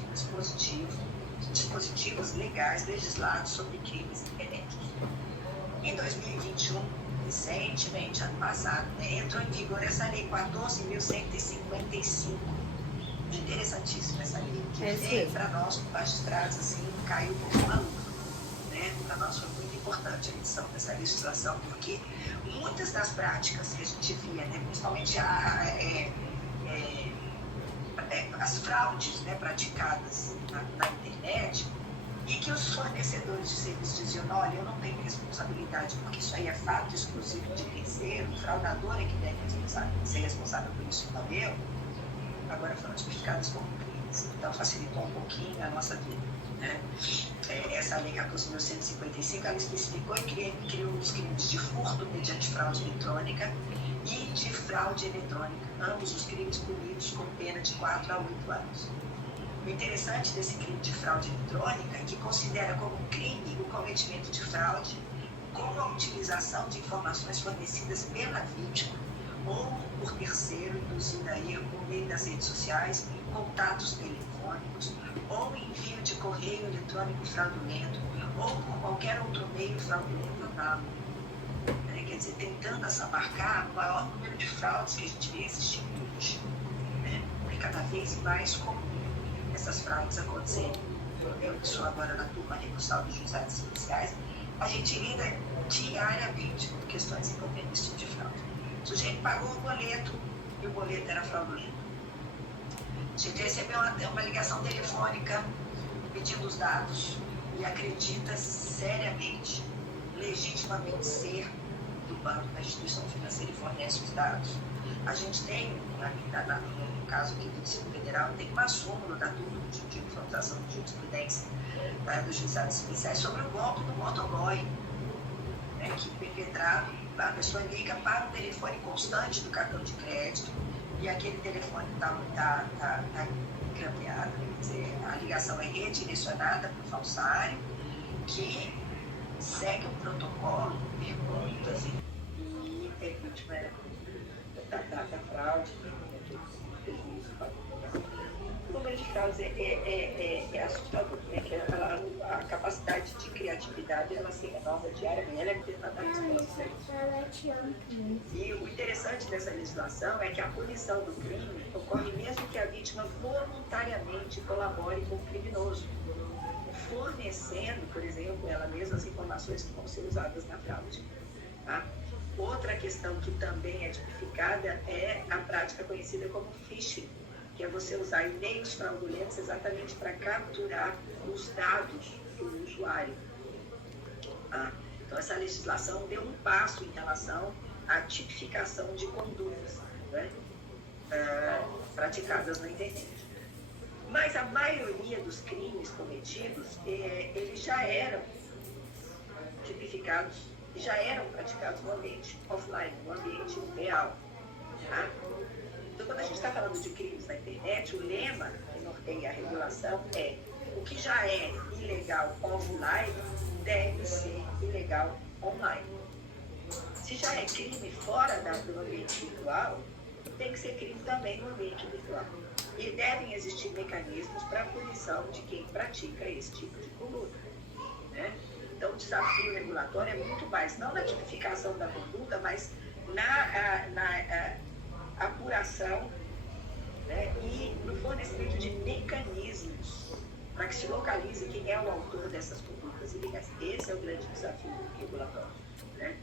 dispositivos legais legislados sobre crimes cibernéticos. Em 2021, recentemente, ano passado, né, entrou em vigor essa lei 14.155. Interessantíssima essa lei, que veio para nós, magistrados, assim, caiu como uma luva. Para nós foi muito importante a edição dessa legislação, porque muitas das práticas que a gente via, né, principalmente as fraudes, né, praticadas na internet, e que os fornecedores de serviços diziam: olha, eu não tenho responsabilidade, porque isso aí é fato exclusivo de terceiro, o fraudador é que deve ser responsável por isso, não eu. Agora foram tipificadas como crimes, então facilitou um pouquinho a nossa vida. Né? Essa lei 14.155, ela especificou e criou os crimes de furto mediante fraude eletrônica e de fraude eletrônica, ambos os crimes punidos com pena de 4 a 8 anos. O interessante desse crime de fraude eletrônica é que considera como crime o cometimento de fraude com a utilização de informações fornecidas pela vítima ou por terceiro, induzindo a erro por meio das redes sociais, contatos telefônicos, ou envio de correio eletrônico fraudulento, ou por qualquer outro meio fraudulento análogo. Quer quer dizer, tentando abarcar o maior número de fraudes que a gente vê existindo hoje, né? É cada vez mais comum essas fraudes acontecerem. Eu que sou agora na turma recursal dos juizados especiais, a gente lida diariamente com questões envolvendo esse tipo de fraude. O sujeito pagou o boleto e o boleto era fraudulento. A gente recebeu uma ligação telefônica pedindo os dados e acredita seriamente, legitimamente ser do banco da instituição financeira e fornece os dados. A gente tem, no caso aqui do Distrito Federal, tem uma súmula da turma de implantação de jurisprudência dos juizados especiais sobre o golpe do motoboy, né, que perpetrado, a pessoa liga para o telefone constante do cartão de crédito e aquele telefone está grampeado, quer dizer, a ligação é redirecionada para o falsário, que segue um protocolo, perguntas e é vítima da fraude, o número de fraudes é assustador, né? Que a capacidade de criatividade ela se renova diariamente, ela é completamente exposta. E o interessante dessa legislação é que a punição do crime ocorre mesmo que a vítima voluntariamente colabore com o criminoso, fornecendo, por exemplo, ela mesma as informações que vão ser usadas na fraude. Tá? Outra questão que também é tipificada é a prática conhecida como phishing, que é você usar e-mails fraudulentos exatamente para capturar os dados do usuário. Tá? Então, essa legislação deu um passo em relação à tipificação de condutas, né? Praticadas na internet. Mas a maioria dos crimes cometidos, eles já eram tipificados, já eram praticados no ambiente offline, no ambiente real. Tá? Então, quando a gente está falando de crimes na internet, o lema que norteia a regulação é: o que já é ilegal offline deve ser ilegal online. Se já é crime fora do ambiente virtual, tem que ser crime também no ambiente virtual. E devem existir mecanismos para a punição de quem pratica esse tipo de conduta, né? Então, o desafio regulatório é muito mais, não na tipificação da conduta, mas na apuração, né, e no fornecimento de mecanismos para que se localize quem é o autor dessas condutas ilegais. Esse é o grande desafio regulatório, né?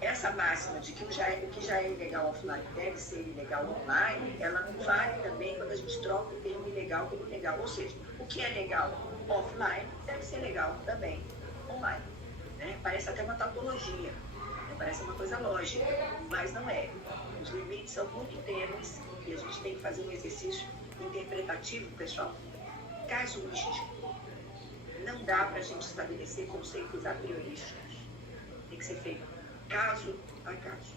Essa máxima de que o que já é ilegal offline deve ser ilegal online, ela não vale também quando a gente troca o termo ilegal pelo legal. Ou seja, o que é legal offline deve ser legal também online. Né? Parece até uma tautologia, né? Parece uma coisa lógica, mas não é. Os limites são muito tênues e a gente tem que fazer um exercício interpretativo, pessoal, casuístico. Não dá para a gente estabelecer conceitos a priorísticos. Tem que ser feito caso a caso.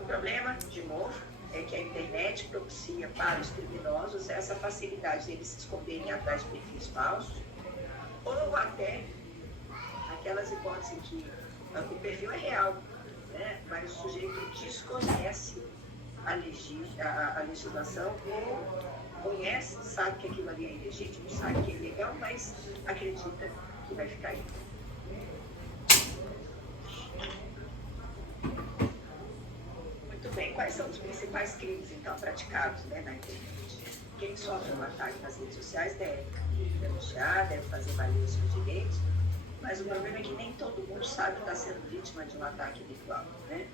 O problema, de novo, é que a internet propicia para os criminosos essa facilidade deles se esconderem atrás de perfis falsos, ou até aquelas hipóteses em que o perfil é real, né? Mas o sujeito desconhece a legislação, ou conhece, sabe que aquilo ali é ilegítimo, sabe que é ilegal, mas acredita que vai ficar aí. Muito bem, quais são os principais crimes, então, praticados, né, na internet? Quem sofre um ataque nas redes sociais deve denunciar, deve fazer valer os seus direitos, mas o problema é que nem todo mundo sabe que está sendo vítima de um ataque virtual, né?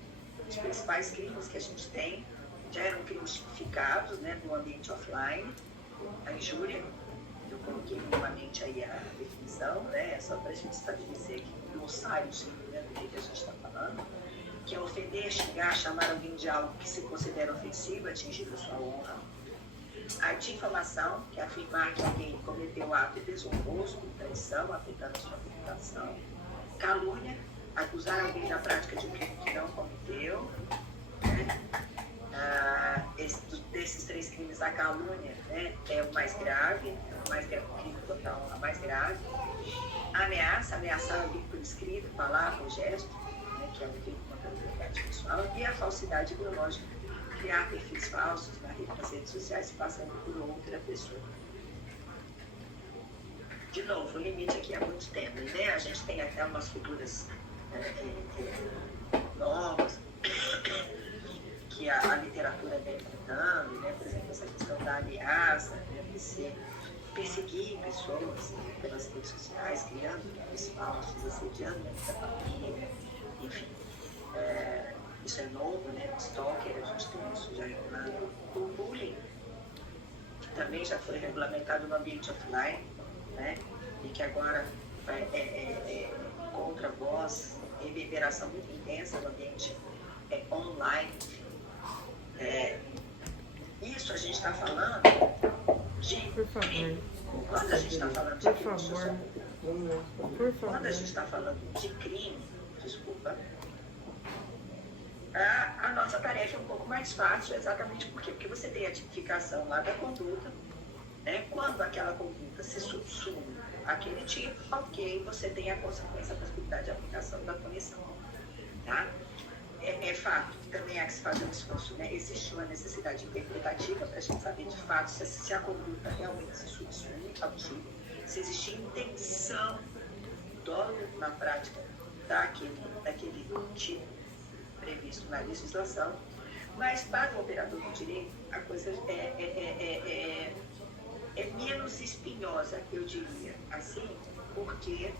Os principais crimes que a gente tem já eram crimes tipificados, né, no ambiente offline. A injúria, eu coloquei minimamente aí a definição, né, só para a gente estabelecer aqui um glossário simples, né, do que a gente está falando, que é ofender, xingar, chamar alguém de algo que se considera ofensivo, atingir a sua honra. A difamação, que é afirmar que alguém cometeu ato desonroso, com traição, afetando a sua reputação. Calúnia, acusar alguém da prática de um crime que não cometeu. Né? Desses três crimes, a calúnia, né, é o mais grave, o crime total é o mais grave. A ameaça, ameaçar alguém por escrito, palavra ou gesto, né, que é um crime contra a liberdade pessoal. E a falsidade ideológica, criar perfis falsos nas redes sociais passando por outra pessoa. De novo, o limite aqui é muito tênue, né? A gente tem até umas figuras novos que a literatura vem tratando, né? Por exemplo, essa questão da ameaça, né? Você perseguir pessoas pelas redes sociais, criando espaços, assediando a família, enfim. Isso é novo, né? O stalker, a gente tem isso já regulado. O bullying, que também já foi regulamentado no ambiente offline, né? E que agora encontra voz, reverberação muito intensa no ambiente online. Isso a gente está falando de crime. Quando a gente está falando de crime, quando a gente está falando de crime, desculpa, a nossa tarefa é um pouco mais fácil, exatamente porque você tem a tipificação lá da conduta, né? Quando aquela conduta se subsume àquele tipo, ok, você tem a consequência, a possibilidade de aplicação da punição, tá? É fato que também há que se fazer um esforço, né? Existe uma necessidade interpretativa para a gente saber de fato se a conduta realmente se subsume ao tipo, se existe intenção dolo na prática daquele tipo previsto na legislação, mas para o operador do direito a coisa é menos espinhosa, eu diria assim, porque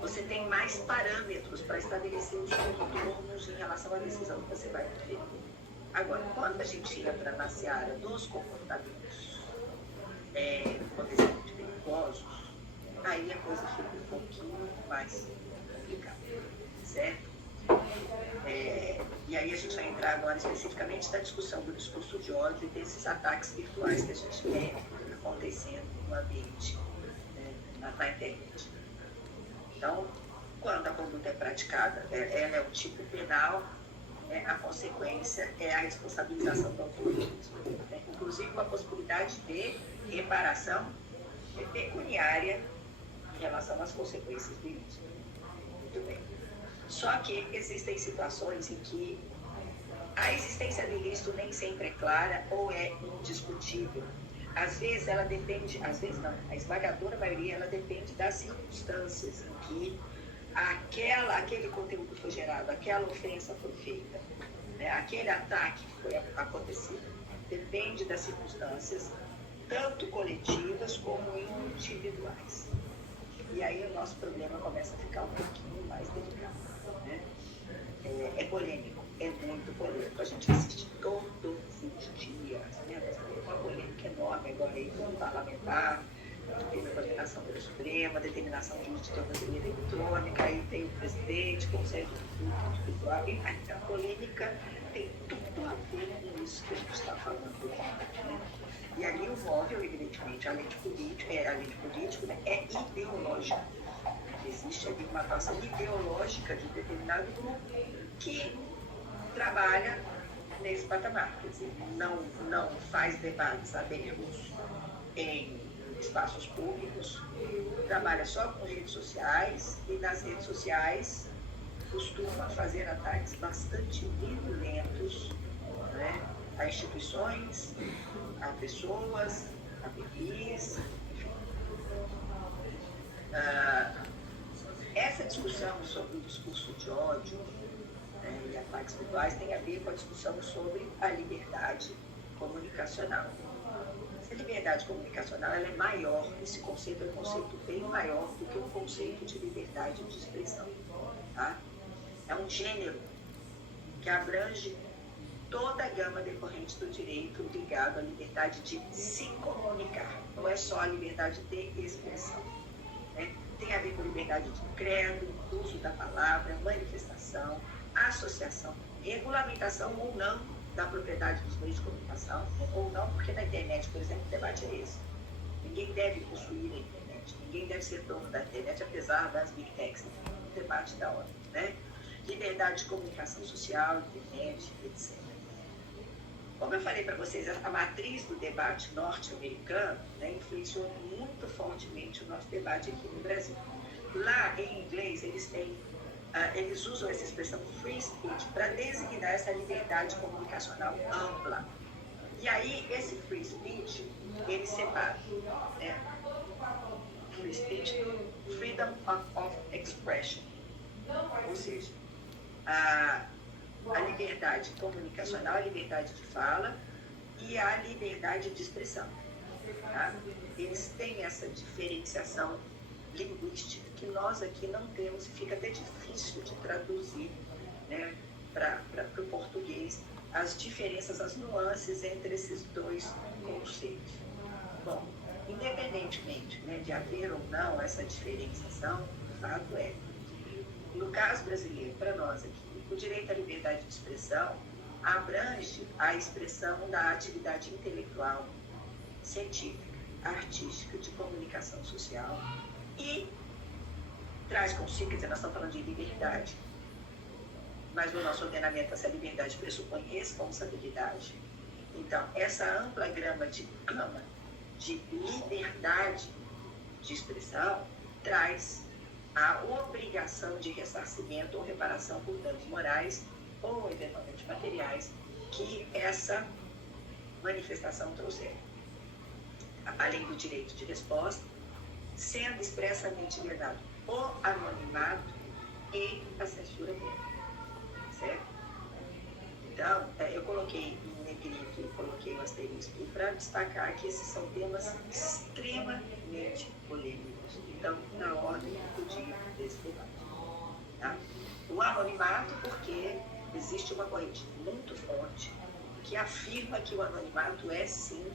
você tem mais parâmetros para estabelecer os contornos em relação à decisão que você vai ter. Agora, quando a gente entra na seara dos comportamentos potencialmente perigosos, aí a coisa fica um pouquinho mais complicada, certo? E aí a gente vai entrar agora especificamente na discussão do discurso de ódio e desses ataques virtuais que a gente vê acontecendo no ambiente, na internet. Então, quando a conduta é praticada, ela é o tipo penal, a consequência é a responsabilização do autor, inclusive com a possibilidade de reparação pecuniária em relação às consequências do ilícito. Muito bem. Só que existem situações em que a existência do ilícito nem sempre é clara ou é indiscutível. Às vezes ela depende, às vezes não, a esmagadora maioria ela depende das circunstâncias em que aquele conteúdo foi gerado, aquela ofensa foi feita, né? Aquele ataque foi acontecido. Depende das circunstâncias, tanto coletivas como individuais. E aí o nosso problema começa a ficar um pouquinho mais delicado, né? É polêmico, é muito polêmico. A gente assiste todos os dias, né? Uma polêmica enorme agora aí com o parlamentar, teve a condenação pelo Supremo, a determinação de uso de tornozeleira eletrônica, aí tem o presidente, conselho de individual, e a polêmica tem tudo a ver com isso que a gente está falando, né? E ali o móvel, evidentemente, além de político, né, é ideológico. Existe ali uma atuação ideológica de um determinado grupo que trabalha nesse patamar. Quer dizer, não faz debates abertos em espaços públicos, trabalha só com redes sociais e nas redes sociais costuma fazer ataques bastante violentos, né, a instituições, a pessoas, a perfis, enfim. Essa discussão sobre o discurso de ódio, né, e ataques virtuais tem a ver com a discussão sobre a liberdade comunicacional. Essa liberdade comunicacional ela é maior, esse conceito é um conceito bem maior do que o conceito de liberdade de expressão. Tá? É um gênero que abrange toda a gama decorrente do direito ligado à liberdade de se comunicar. Não é só a liberdade de expressão, né? Tem a ver com liberdade de credo, uso da palavra, manifestação, associação, regulamentação ou não da propriedade dos meios de comunicação, ou não, porque na internet, por exemplo, o debate é esse. Ninguém deve possuir a internet, ninguém deve ser dono da internet, apesar das big techs, o debate da hora, né? Liberdade de comunicação social, internet, etc. Como eu falei para vocês, a matriz do debate norte-americano, né, influenciou muito fortemente o nosso debate aqui no Brasil. Lá, em inglês, eles usam essa expressão free speech para designar essa liberdade comunicacional ampla. E aí, esse free speech, ele separa, né, free speech, freedom of expression. Ou seja, a liberdade comunicacional, a liberdade de fala e a liberdade de expressão. Tá? Eles têm essa diferenciação linguística que nós aqui não temos e fica até difícil de traduzir, né, para o português as diferenças, as nuances entre esses dois conceitos. Bom, independentemente, né, de haver ou não essa diferenciação, o fato é, no caso brasileiro, para nós aqui, o direito à liberdade de expressão abrange a expressão da atividade intelectual, científica, artística, de comunicação social e traz consigo, quer dizer, nós estamos falando de liberdade, mas no nosso ordenamento essa liberdade pressupõe responsabilidade. Então, essa ampla gama de liberdade de expressão traz a obrigação de ressarcimento ou reparação por danos morais ou eventualmente materiais que essa manifestação trouxer. Além do direito de resposta, sendo expressamente vedado o anonimato e a censura dele. Certo? Então, eu coloquei em negrito e coloquei o asterisco para destacar que esses são temas extremamente polêmicos. Então, na ordem do dia desse debate. Tá? O anonimato, porque existe uma corrente muito forte que afirma que o anonimato é, sim,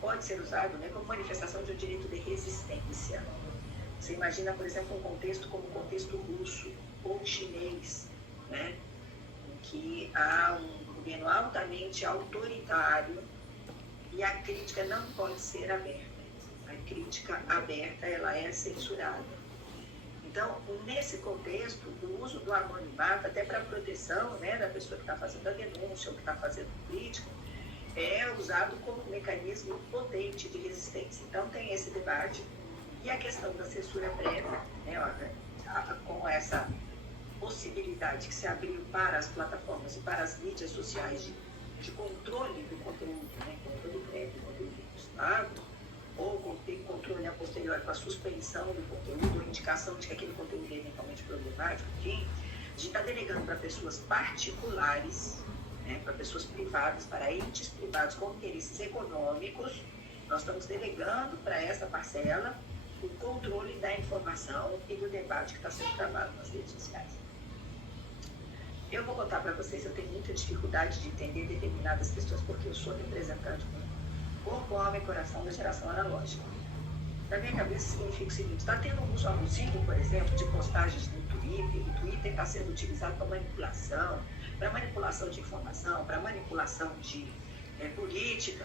pode ser usado, né, como manifestação de um direito de resistência. Você imagina, por exemplo, um contexto como o contexto russo ou chinês, né, em que há um governo altamente autoritário e a crítica não pode ser aberta. A crítica aberta, ela é censurada. Então, nesse contexto, o uso do anonimato, até para a proteção, né, da pessoa que está fazendo a denúncia ou que está fazendo crítica, é usado como um mecanismo potente de resistência. Então, tem esse debate. E a questão da censura prévia, né, com essa possibilidade que se abriu para as plataformas e para as mídias sociais de controle do conteúdo, né, controle prévio do conteúdo postado, ou ter controle a posteriori com a suspensão do conteúdo, ou indicação de que aquele conteúdo é eventualmente problemático, enfim, de estar delegando para pessoas particulares, né, para pessoas privadas, para entes privados com interesses econômicos, nós estamos delegando para essa parcela o controle da informação e do debate que está sendo travado nas redes sociais. Eu vou contar para vocês, eu tenho muita dificuldade de entender determinadas questões, porque eu sou representante com corpo, alma e coração da geração analógica. Na minha cabeça significa o seguinte: está tendo um uso abusivo, por exemplo, de postagens no Twitter. O Twitter está sendo utilizado para manipulação de informação, para manipulação de política,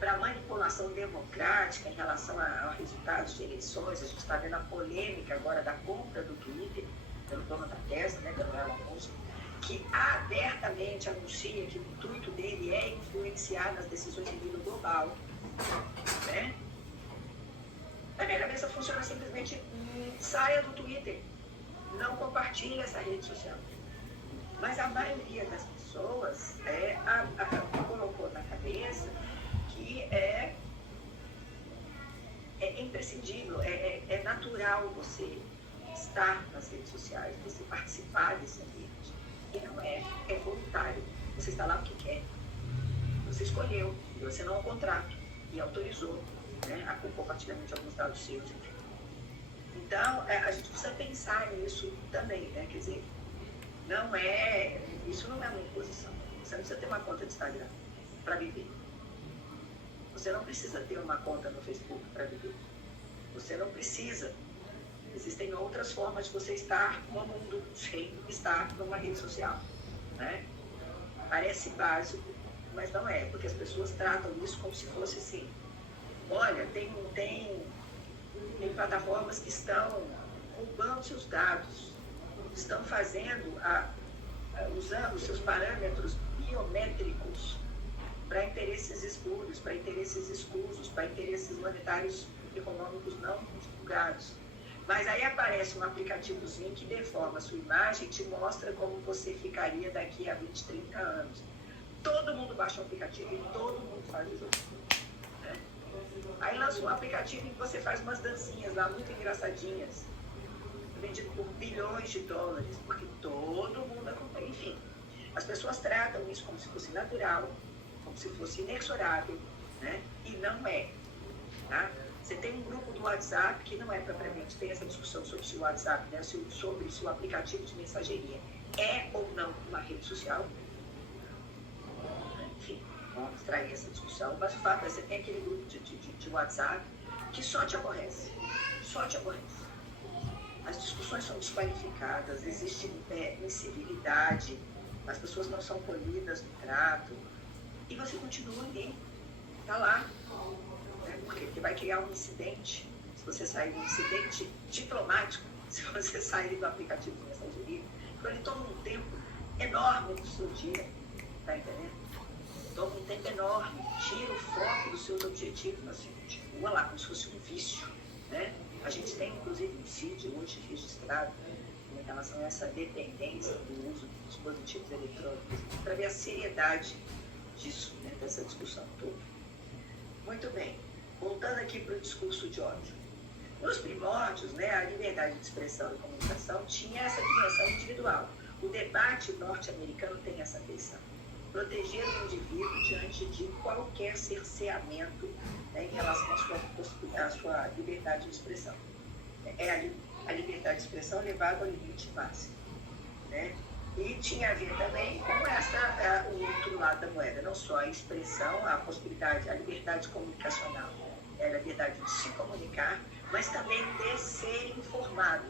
para manipulação democrática em relação a resultados de eleições. A gente está vendo a polêmica agora da compra do Twitter pelo dono da Tesla, né, pelo Elon Musk, que abertamente anuncia que o intuito dele é influenciar nas decisões de nível global. Né? Na minha cabeça funciona simplesmente: saia do Twitter, não compartilhe essa rede social. Mas a maioria das pessoas colocou na cabeça que é imprescindível, é natural você estar nas redes sociais, você participar desse ambiente. E não é voluntário. Você está lá porque quer. Você escolheu, e você não é um contrato, e autorizou, né, a compartilhamento de alguns dados seus, enfim. Então, a gente precisa pensar nisso também, né? Quer dizer, isso não é uma imposição. Você não precisa ter uma conta de Instagram para viver. Você não precisa ter uma conta no Facebook para viver. Você não precisa. Existem outras formas de você estar no mundo sem estar numa rede social, né? Parece básico, mas não é, porque as pessoas tratam isso como se fosse assim: olha, tem plataformas que estão roubando seus dados, estão fazendo, usando os seus parâmetros biométricos para interesses espúrios, para interesses escusos, para interesses monetários econômicos não divulgados. Mas aí aparece um aplicativozinho que deforma a sua imagem e te mostra como você ficaria daqui a 20, 30 anos. Todo mundo baixa o aplicativo e todo mundo faz o jogo. Né? Aí lança um aplicativo em que você faz umas dancinhas lá muito engraçadinhas. vendido por bilhões de dólares, porque todo mundo acompanha. Enfim, as pessoas tratam isso como se fosse natural, como se fosse inexorável, né? E não é. Tá? Você tem um grupo do WhatsApp que não é propriamente, tem essa discussão sobre se o WhatsApp, né, sobre se o aplicativo de mensageria é ou não uma rede social. Enfim, vamos trair essa discussão, mas o fato é que você tem aquele grupo de WhatsApp que só te aborrece. As discussões são desqualificadas, existe incivilidade, as pessoas não são polidas no trato, e você continua ali, está lá. Porque vai criar um incidente, se você sair do incidente diplomático, se você sair do aplicativo de mensageria, então ele toma um tempo enorme do seu dia, tá entendendo? Toma um tempo enorme, tira o foco dos seus objetivos, mas continua lá, como se fosse um vício, né? A gente tem, inclusive, um CID hoje registrado, né, em relação a essa dependência do uso de dispositivos eletrônicos, para ver a seriedade disso, né, dessa discussão toda. Muito bem. Voltando aqui para o discurso de ódio. Nos primórdios, né, a liberdade de expressão e comunicação tinha essa dimensão individual. O debate norte-americano tem essa questão. Proteger o indivíduo diante de qualquer cerceamento, né, em relação à sua liberdade de expressão. É a liberdade de expressão levada ao limite máximo. Né? E tinha a ver também com o outro lado da moeda, não só a expressão, a possibilidade, a liberdade comunicacional, a liberdade de se comunicar, mas também de ser informado,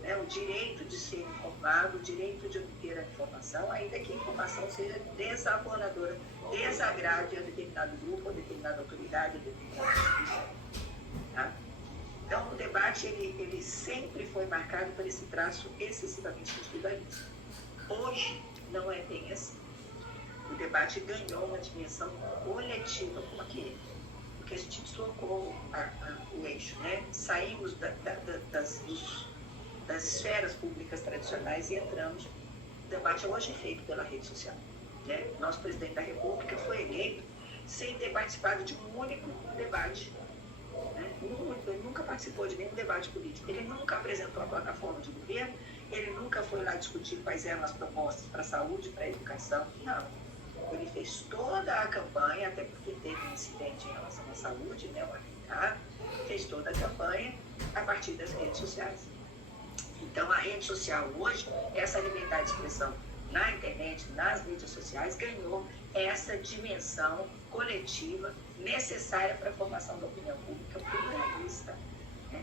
né? O direito de ser informado, o direito de obter a informação, ainda que a informação seja desabonadora, desagrade a determinado grupo, a determinada autoridade, a determinada instituição. Tá? Então, o debate ele sempre foi marcado por esse traço excessivamente individualista. Hoje não é bem assim. O debate ganhou uma dimensão coletiva como aquele, porque a gente deslocou o eixo, né? Saímos das esferas públicas tradicionais e entramos. O debate hoje é feito pela rede social. Né? Nosso presidente da República foi eleito sem ter participado de um único debate. Né? Ele nunca participou de nenhum debate político. Ele nunca apresentou a plataforma de governo. Ele nunca foi lá discutir quais eram as propostas para a saúde, para a educação. Não. Ele fez toda a campanha, até porque teve um incidente em relação à saúde, né, o atentado, fez toda a campanha a partir das redes sociais. Então, a rede social hoje, essa liberdade de expressão na internet, nas mídias sociais, ganhou essa dimensão coletiva necessária para a formação da opinião pública pluralista.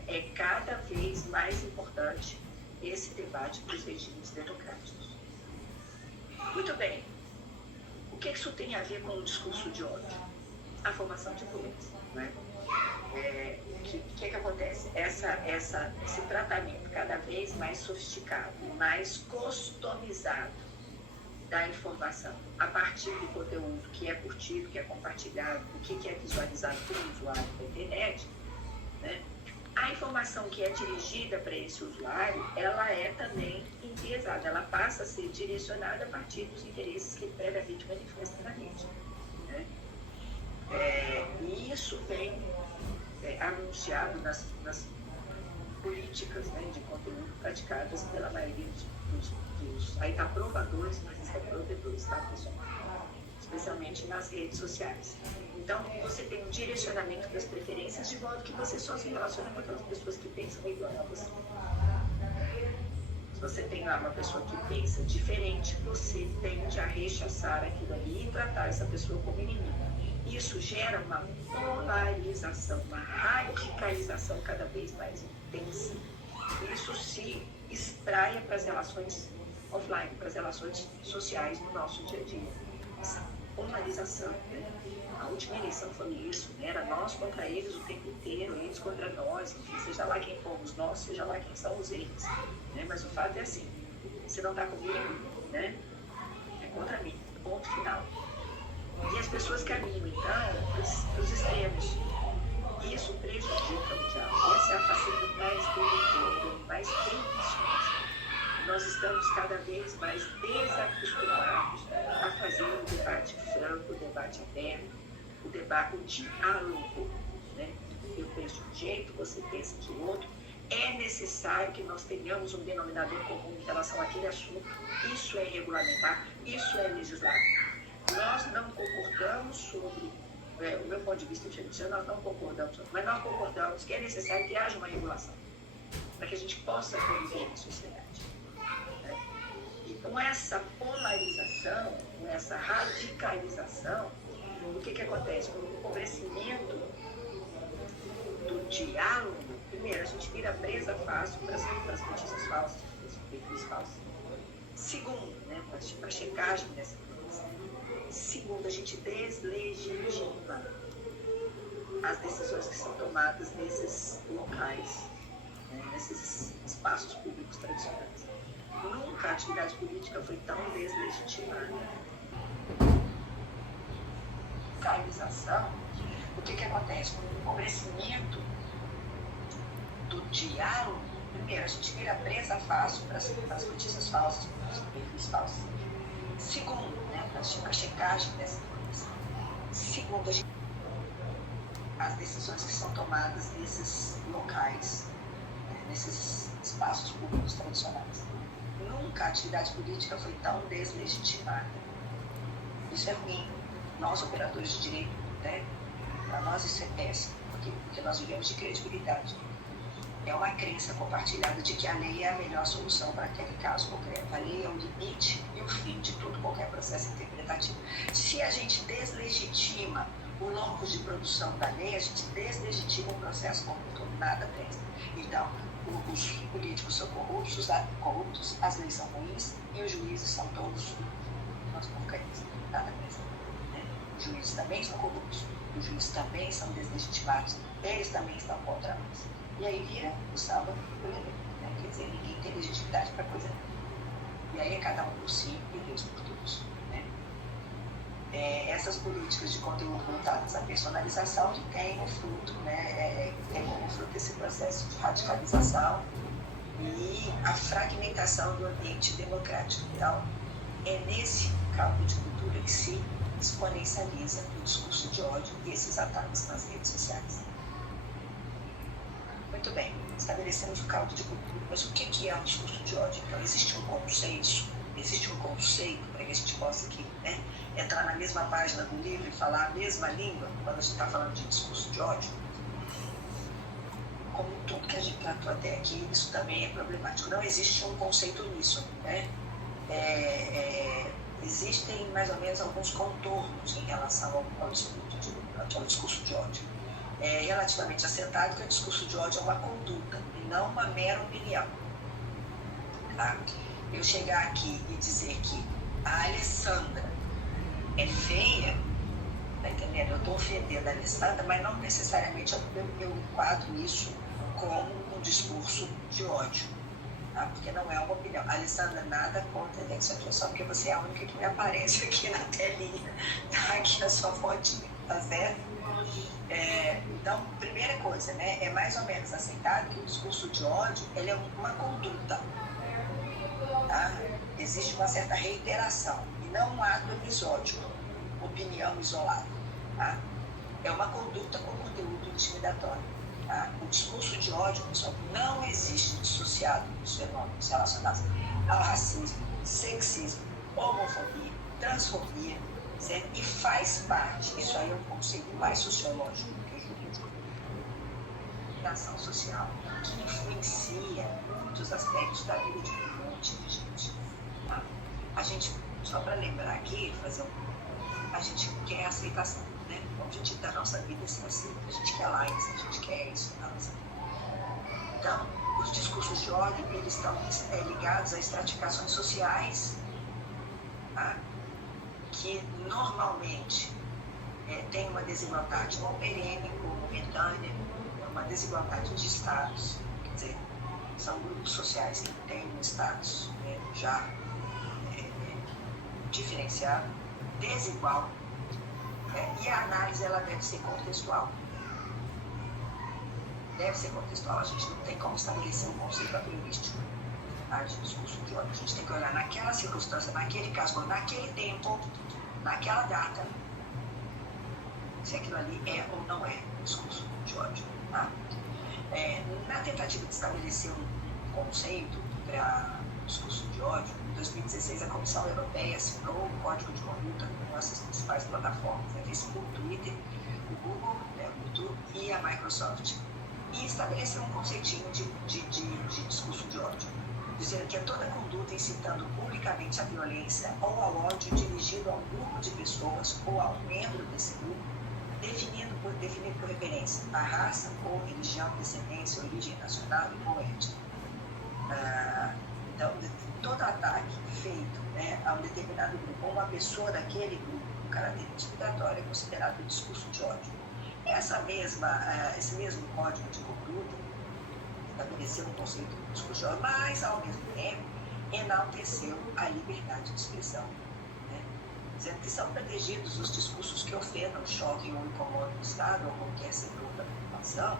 É cada vez mais importante esse debate para os regimes democráticos. Muito bem. O que isso tem a ver com o discurso de ódio? A formação de influência. Né? O que acontece? Esse tratamento cada vez mais sofisticado, mais customizado da informação a partir do conteúdo que é curtido, que é compartilhado, o que é visualizado pelo usuário da internet, né? A informação que é dirigida para esse usuário, ela é também enviesada, ela passa a ser direcionada a partir dos interesses que previamente manifestam na rede. Né? E isso vem anunciado nas políticas, né, de conteúdo praticadas pela maioria dos aí está provadores, mas está provedores, tá, pessoal? Especialmente nas redes sociais. Então, você tem um direcionamento das preferências de modo que você só se relaciona com aquelas pessoas que pensam igual a você. Se você tem lá uma pessoa que pensa diferente, você tende a rechaçar aquilo ali e tratar essa pessoa como inimiga. Isso gera uma polarização, uma radicalização cada vez mais intensa. Isso se espraia para as relações offline, para as relações sociais no nosso dia a dia. Essa polarização, né? A última eleição foi isso, né? Era nós contra eles o tempo inteiro, eles contra nós, enfim, seja lá quem fomos nós, seja lá quem são os eles. Né? Mas o fato é assim, se não está comigo, né? É contra mim, ponto final. E as pessoas caminham, então, para os extremos. E isso prejudica o diálogo. Essa é a faceta mais delicada, mais tendenciosa. Nós estamos cada vez mais desacostumados a fazer um debate franco, um debate aberto, o diálogo. Né? Eu penso de um jeito, você pensa de outro, é necessário que nós tenhamos um denominador comum em relação àquele assunto. Isso é regulamentar, isso é legislar. Nós não concordamos sobre, o meu ponto de vista diferente, nós não concordamos sobre, mas nós concordamos que é necessário que haja uma regulação, para que a gente possa conviver na sociedade. E com essa polarização, com essa radicalização, o que acontece? Com o empobrecimento do diálogo, primeiro, a gente vira presa fácil para as notícias falsas, para os perfis falsos. Segundo, para a checagem dessa coisa. Segundo, a gente deslegitima as decisões que são tomadas nesses locais, nesses espaços públicos tradicionais. Nunca a atividade política foi tão deslegitimada. Radicalização, o que acontece? Com o empobrecimento do diálogo, primeiro, a gente vira presa fácil para as notícias falsas, para os perfis falsos. Segundo, para a checagem dessa informação. Segundo, as decisões que são tomadas nesses locais, nesses espaços públicos tradicionais. Nunca a atividade política foi tão deslegitimada. Isso é ruim. Nós, operadores de direito, para nós isso é péssimo, porque nós vivemos de credibilidade. É uma crença compartilhada de que a lei é a melhor solução para aquele caso concreto. A lei é o limite e o fim de todo qualquer processo interpretativo. Se a gente deslegitima o locus de produção da lei, a gente deslegitima o processo como um todo, nada presta. Então, os políticos são corruptos, as leis são ruins e os juízes são todos porcarias, nada presta. Os juízes também são corruptos, os juízes também são deslegitimados, eles também estão contra nós. E aí vira o sábado do bebê, quer dizer, ninguém tem legitimidade para coisa nenhuma. E aí é cada um por si e Deus por todos. Essas políticas de conteúdo voltadas à personalização que tem o fruto, tem como fruto esse processo de radicalização e a fragmentação do ambiente democrático. Então, é nesse campo de cultura que se exponencializa o discurso de ódio e esses ataques nas redes sociais. Muito bem, estabelecemos o caldo de cultura, mas o que é um discurso de ódio? Então, existe um conceito para que a gente possa aqui, entrar na mesma página do livro e falar a mesma língua quando a gente está falando de discurso de ódio? Como tudo que a gente tratou até aqui, isso também é problemático. Não existe um conceito nisso, existem mais ou menos alguns contornos em relação ao discurso de ódio. É relativamente assentado que o discurso de ódio é uma conduta e não uma mera opinião. Tá? Eu chegar aqui e dizer que a Alessandra é feia, tá entendendo? Eu estou ofendendo a Alessandra, mas não necessariamente eu enquadro isso como um discurso de ódio, tá? Porque não é uma opinião. A Alessandra, nada contra a sua só porque você é a única que me aparece aqui na telinha, tá? Aqui na sua fotinha, tá certo? Então, primeira coisa, é mais ou menos aceitado que o discurso de ódio ele é uma conduta. Tá? Existe uma certa reiteração e não um ato episódico, opinião isolada. Tá? É uma conduta com conteúdo intimidatório. Tá? O discurso de ódio, pessoal, não existe dissociado dos fenômenos relacionados ao racismo, sexismo, homofobia, transfobia, certo? E faz parte, isso aí é um conceito mais sociológico do que jurídico, da ação social, que influencia muitos aspectos da vida de um monte de gente. Tá? A gente, só para lembrar aqui, a gente quer aceitação, O objetivo da nossa vida é ser aceito, a gente quer likes, a gente quer isso na nossa vida. Então, os discursos de ódio, eles estão ligados a estratificações sociais, tá? Que normalmente tem uma desigualdade ou perene ou momentânea, uma desigualdade de status, quer dizer, são grupos sociais que têm um status já diferenciado, desigual, e a análise ela deve ser contextual. Deve ser contextual, a gente não tem como estabelecer um conceito a priorístico de discurso de ódio. A gente tem que olhar naquela circunstância, naquele caso, naquele tempo, naquela data, se aquilo ali é ou não é discurso de ódio. Tá? Na tentativa de estabelecer um conceito para o discurso de ódio, em 2016 a Comissão Europeia assinou o Código de Conduta com essas principais plataformas, Facebook, Twitter, o Google, o YouTube e a Microsoft, e estabeleceu um conceitinho de discurso de ódio, dizendo que é toda conduta incitando publicamente a violência ou ao ódio dirigido a um grupo de pessoas ou a um membro desse grupo, definido por referência à raça ou religião, descendência, origem nacional ou étnica. Então, todo ataque feito a um determinado grupo ou uma pessoa daquele grupo com caráter intimidatório é considerado um discurso de ódio. Esse mesmo código de conduta estabeleceu um conceito de discurso de ódio, mas, ao mesmo tempo, enalteceu a liberdade de expressão, dizendo que são protegidos os discursos que ofendam, choquem ou incomodam o Estado ou qualquer setor da população,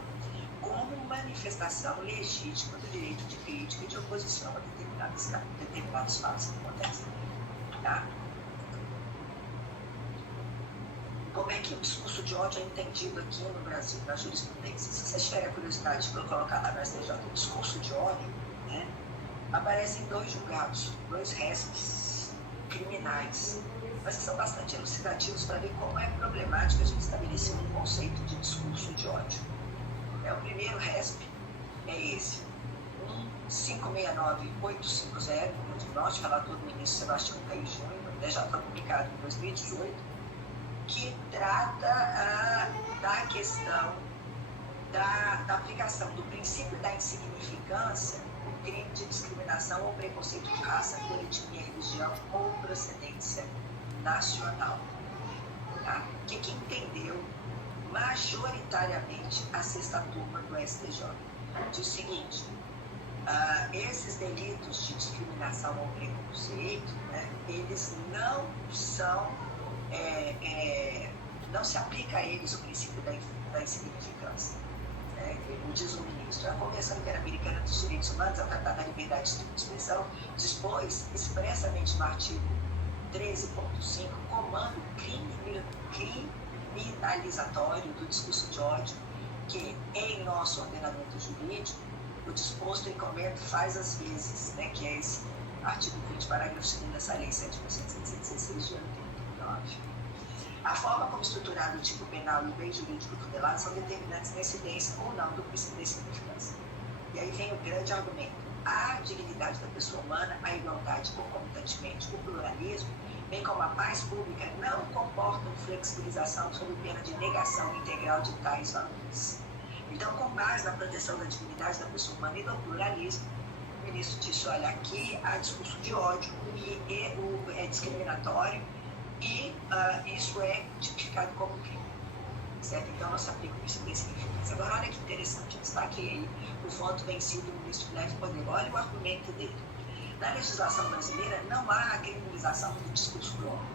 como manifestação legítima do direito de crítica e de oposição a determinados fatos que acontecem. Tá? Como é que o discurso de ódio é entendido aqui no Brasil, na jurisprudência? Se vocês tiverem a curiosidade para colocar lá no STJ o discurso de ódio, aparecem 2 julgados, 2 réspes criminais, mas que são bastante elucidativos para ver como é problemático a gente estabelecer um conceito de discurso de ódio. O primeiro RESP é esse, 1569850, Rio Grande do Norte, relator do ministro Sebastião Caio Júnior, já está publicado em 2018, que trata da questão da aplicação do princípio da insignificância no crime de discriminação ou preconceito de raça, por etnia, religião ou procedência nacional. Tá? O que entendeu majoritariamente a 6ª turma do STJ? Diz o seguinte: esses delitos de discriminação ou preconceito, eles não são, não se aplica a eles o princípio da insignificância. Como diz o ministro, a Convenção Interamericana dos Direitos Humanos, a Tratado da Liberdade de Expressão, dispôs expressamente no artigo 13.5 comando criminalizatório do discurso de ódio, que em nosso ordenamento jurídico, o disposto em comento faz as vezes, que é esse artigo 20, parágrafo 2º dessa lei 7.716 de 89. A forma como estruturado o tipo penal e o bem jurídico tutelado são determinantes na incidência ou não do princípio da insignificância. E aí vem o grande argumento: a dignidade da pessoa humana, a igualdade concomitantemente, o pluralismo, bem como a paz pública, não comportam flexibilização sob pena de negação integral de tais valores. Então, com base na proteção da dignidade da pessoa humana e do pluralismo, o ministro disse: olha, aqui há discurso de ódio e é discriminatório e isso é tipificado como crime. Certo? Então, não se aplica o princípio da insignificância. Agora, olha que interessante, eu destaquei aí o voto vencido do ministro Leve Poder. Olha o argumento dele. Na legislação brasileira, não há a criminalização do discurso do ódio.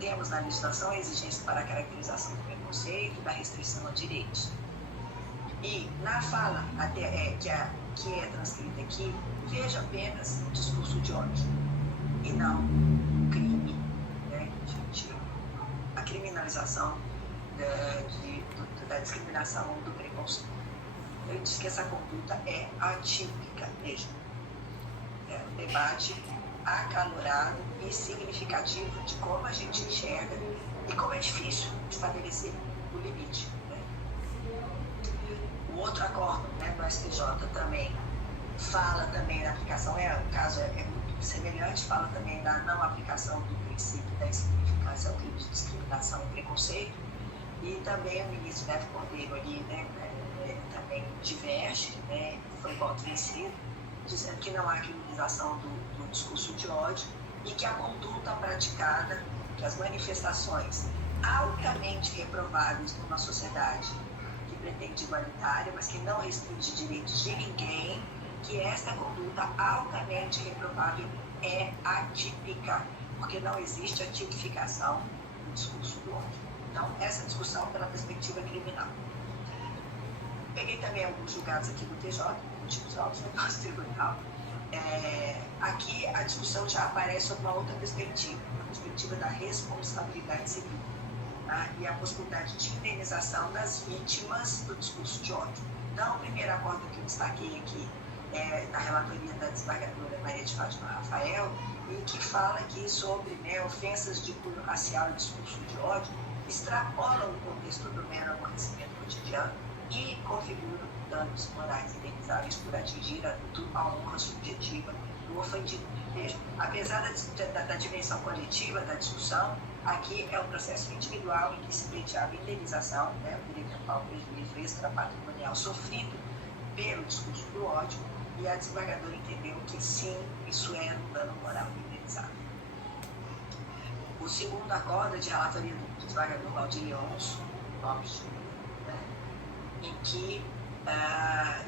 Temos na legislação a exigência para a caracterização do preconceito, da restrição a direitos. E na fala que é transcrita aqui, veja apenas o discurso de ódio e não o crime, a criminalização da discriminação ou do preconceito. Ele diz que essa conduta é atípica mesmo. É um debate acalorado e significativo de como a gente enxerga e como é difícil estabelecer o limite. O outro acórdão do STJ também fala também da aplicação, o caso é muito semelhante, fala também da não aplicação do princípio da insignificância ao crime de discriminação e preconceito, e também o ministro Neto Cordeiro ali, também diverge, foi voto vencido, dizendo que não há criminalização do discurso de ódio e que a conduta praticada, que as manifestações altamente reprováveis numa sociedade que pretende igualitária, mas que não restringe direitos de ninguém, que esta conduta altamente reprovável é atípica, porque não existe a tipificação do discurso do ódio. Então, essa discussão pela perspectiva criminal. Peguei também alguns julgados aqui do TJ, motivos altos no nosso tribunal. Aqui a discussão já aparece sob uma outra perspectiva, a perspectiva da responsabilidade civil, tá? E a possibilidade de indenização das vítimas do discurso de ódio. Então, o primeiro acordo que eu destaquei aqui é da relatoria da desembargadora Maria de Fátima Rafael, e que fala aqui sobre, né, ofensas de cunho racial e discurso de ódio, extrapolam o contexto do mero aborrecimento cotidiano e configuram danos morais indenizáveis por atingir a honra subjetiva do ofendido. Veja, apesar da dimensão coletiva da discussão, aqui é um processo individual em que se pleiteava a indenização, né, o direito ao prejuízo extrapatrimonial sofrido pelo discurso do ódio, e a desembargadora entendeu que sim, isso era um dano moral indenizável. O segundo acordo de relatoria do desembargador Valdir Leôncio Lopes, né, em que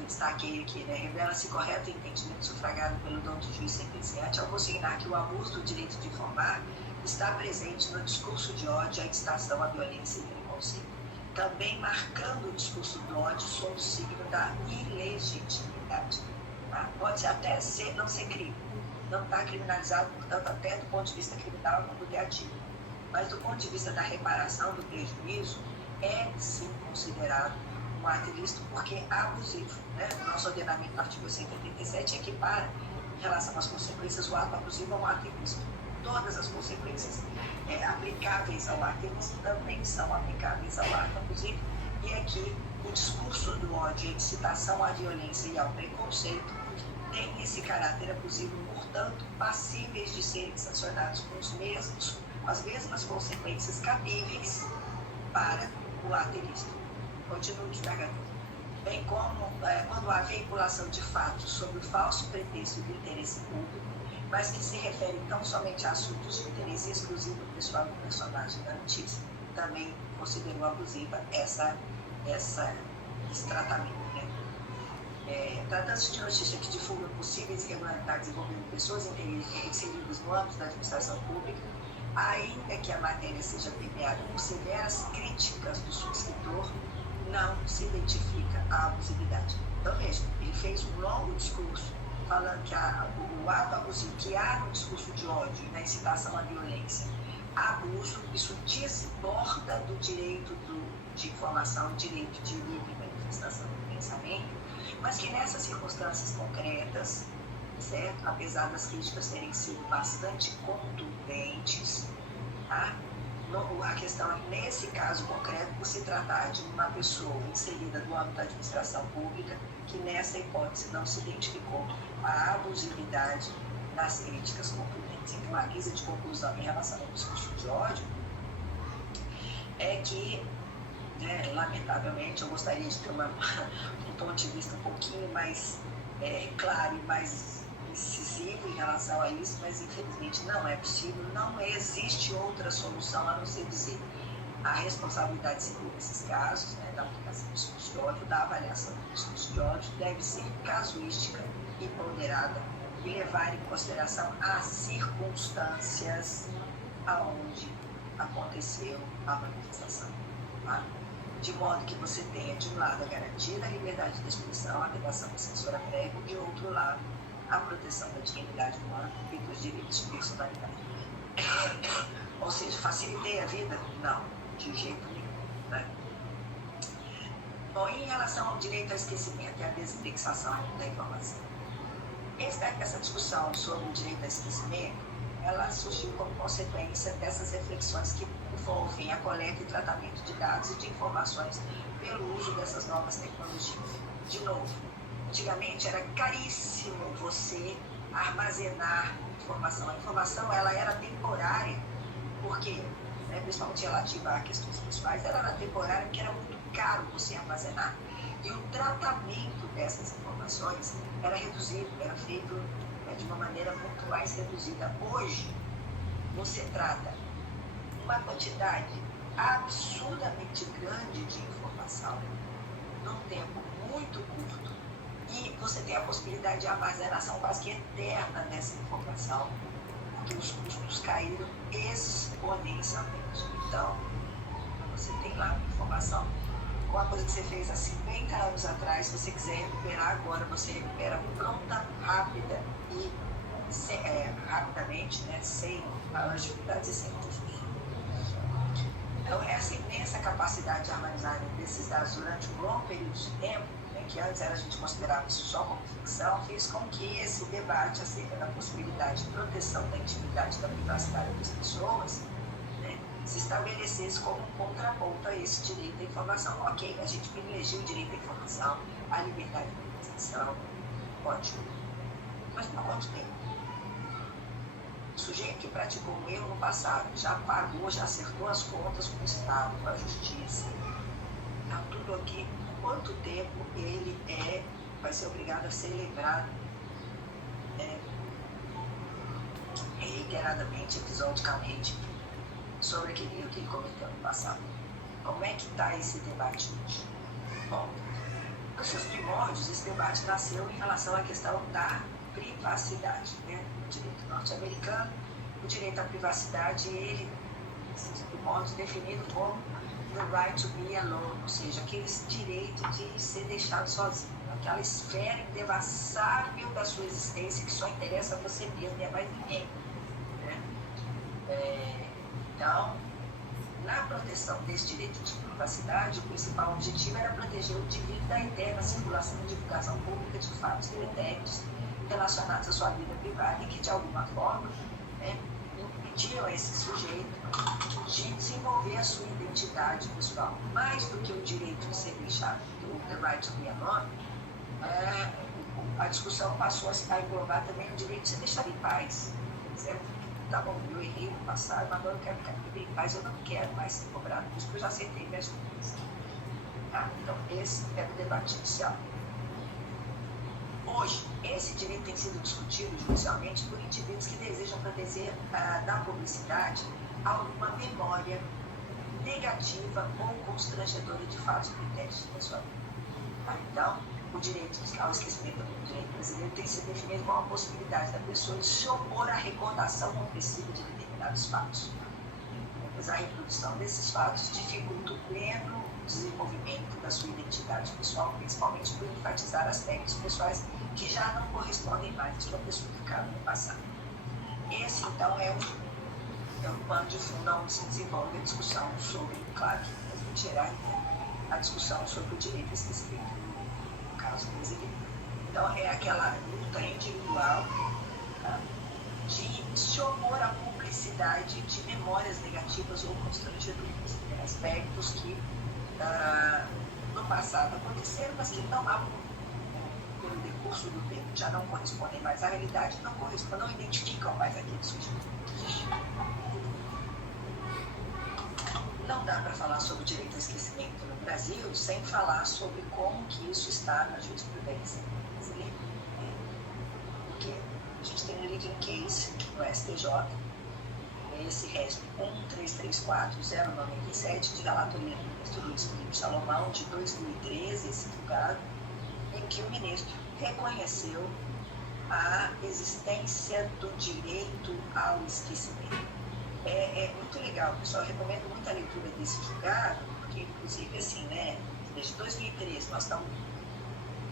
destaquei aqui, né, revela-se correto o entendimento sufragado pelo dom do juiz sentenciante ao consignar que o abuso do direito de informar está presente no discurso de ódio, a incitação à violência e preconceito, também marcando o discurso do ódio sob o signo da ilegitimidade. Tá? Pode até não ser crime, não está criminalizado, portanto, até do ponto de vista criminal não poder ativo, mas do ponto de vista da reparação do prejuízo, é sim considerado um ato ilícito porque é abusivo. Né? O nosso ordenamento, no artigo 187, equipara em relação às consequências o ato abusivo a um ato ilícito. Todas as consequências aplicáveis ao ato ilícito também são aplicáveis ao ato abusivo, e aqui o discurso do ódio, a incitação à violência e ao preconceito tem esse caráter abusivo, portanto, passíveis de serem sancionados com as mesmas consequências cabíveis para o ato ilícito. Continua devagar. Bem como quando há veiculação de fatos sob o falso pretexto do interesse público, mas que se refere tão somente a assuntos de interesse exclusivo pessoal do personagem da notícia, também considerou abusiva esse tratamento. Né? Tratando-se de notícia que divulga possíveis irregularidades envolvendo pessoas inseridas no âmbito da administração pública, ainda que a matéria seja permeada por severas críticas do subscritor, não se identifica a abusividade. Então, veja, ele fez um longo discurso falando que o ato abusivo, que há no discurso de ódio, na incitação à violência, abuso, isso desborda do direito de informação, direito de livre manifestação do pensamento, mas que nessas circunstâncias concretas, certo? Apesar das críticas terem sido bastante contundentes, tá? A questão é, nesse caso concreto, por se tratar de uma pessoa inserida no âmbito da administração pública, que nessa hipótese não se identificou a abusividade das críticas contundentes. Então, a guisa de conclusão em relação ao discurso de ódio é que, né, lamentavelmente, eu gostaria de ter um ponto de vista um pouquinho mais claro e mais incisivo em relação a isso, mas infelizmente não é possível, não existe outra solução a não ser dizer a responsabilidade civil nesses casos, né, da aplicação do discurso de ódio, da avaliação do discurso de ódio, deve ser casuística e ponderada e levar em consideração as circunstâncias aonde aconteceu a manifestação. Tá? De modo que você tenha, de um lado, a garantia da liberdade de expressão, a negação da censura prévia, e de outro lado, a proteção da dignidade humana e dos direitos de personalidade. Ou seja, facilitei a vida? Não, de jeito nenhum. Né? Bom, em relação ao direito ao esquecimento e à desindexação da informação, essa discussão sobre o direito ao esquecimento, ela surgiu como consequência dessas reflexões que envolvem a coleta e tratamento de dados e de informações pelo uso dessas novas tecnologias. De novo, antigamente era caríssimo você armazenar informação. A informação ela era temporária, porque, né, principalmente relativa a questões pessoais, ela era temporária porque era muito caro você armazenar. E o tratamento dessas informações era reduzido, era feito, né, de uma maneira muito mais reduzida. Hoje, você trata uma quantidade absurdamente grande de informação num tempo muito curto, e você tem a possibilidade de armazenação quase que eterna dessa informação, porque os custos caíram exponencialmente. Então, você tem lá uma informação, uma coisa que você fez há 50 anos atrás, se você quiser recuperar agora, você recupera pronta, rápida e rapidamente, né, sem maiores dificuldades e sem custos. Então, essa imensa capacidade de armazenar desses dados durante um longo período de tempo, né, que antes a gente considerava isso só como ficção, fez com que esse debate acerca da possibilidade de proteção da intimidade e da privacidade das pessoas, né, se estabelecesse como um contraponto a esse direito à informação. Ok, a gente privilegia o direito à informação, a liberdade de expressão, ótimo. Mas por quanto tempo? O sujeito que praticou um erro no passado, já pagou, já acertou as contas com o Estado, com a Justiça, está tudo aqui. Quanto tempo ele vai ser obrigado a ser lembrado reiteradamente, episodicamente, sobre aquele erro que ele cometeu no passado? Como é que está esse debate hoje? Bom, nos seus primórdios, esse debate nasceu em relação à questão da privacidade, né? O direito norte-americano, o direito à privacidade, ele, esses primórdios, definido como the right to be alone, ou seja, aquele direito de ser deixado sozinho, aquela esfera indevassável da sua existência que só interessa a você mesmo e a mais ninguém, né? Então, na proteção desse direito de privacidade, o principal objetivo era proteger o indivíduo da eterna circulação e divulgação pública de fatos deletérios relacionados à sua vida privada e que, de alguma forma, impediam a esse sujeito de desenvolver a sua identidade pessoal. Mais do que o direito de ser deixado, do the right to be alone, a discussão passou a englobar também o direito de ser deixado em paz. Certo? Tá bom, eu errei no passado, mas agora eu quero viver em paz, eu não quero mais ser cobrado por isso, porque eu já aceitei minhas coisas. Tá? Então, esse é o debate inicial. Hoje, esse direito tem sido discutido judicialmente por indivíduos que desejam proteger da publicidade alguma memória negativa ou constrangedora de fatos pretéritos da sua vida. Tá? Então, o direito ao esquecimento do direito brasileiro tem sido definido como a possibilidade da pessoa de se opor à recordação opressiva de determinados fatos. Pois a reprodução desses fatos dificulta o pleno desenvolvimento da sua identidade pessoal, principalmente por enfatizar aspectos pessoais que já não correspondem mais à sua pessoa que ficaram no passado. Esse, então, é o pano de fundo onde se desenvolve a discussão sobre, claro que nós vamos gerar a discussão sobre o direito a esquecimento no caso brasileiro. Então, é aquela luta individual, tá, de se opor à publicidade de memórias negativas ou constrangedoras, aspectos que no passado aconteceram, mas que não há, pelo decurso do tempo, já não correspondem mais à realidade, não identificam mais aquele sujeito. Não dá para falar sobre o direito ao esquecimento no Brasil sem falar sobre como que isso está na jurisprudência brasileira. Porque a gente tem um leading case no STJ, esse RESP 1334097, de relatoria do ministro Luiz Felipe Salomão, de 2013, esse julgado, em que o ministro reconheceu a existência do direito ao esquecimento. É muito legal, pessoal, eu recomendo muito a leitura desse julgado, porque, inclusive, assim, né, desde 2013, nós estamos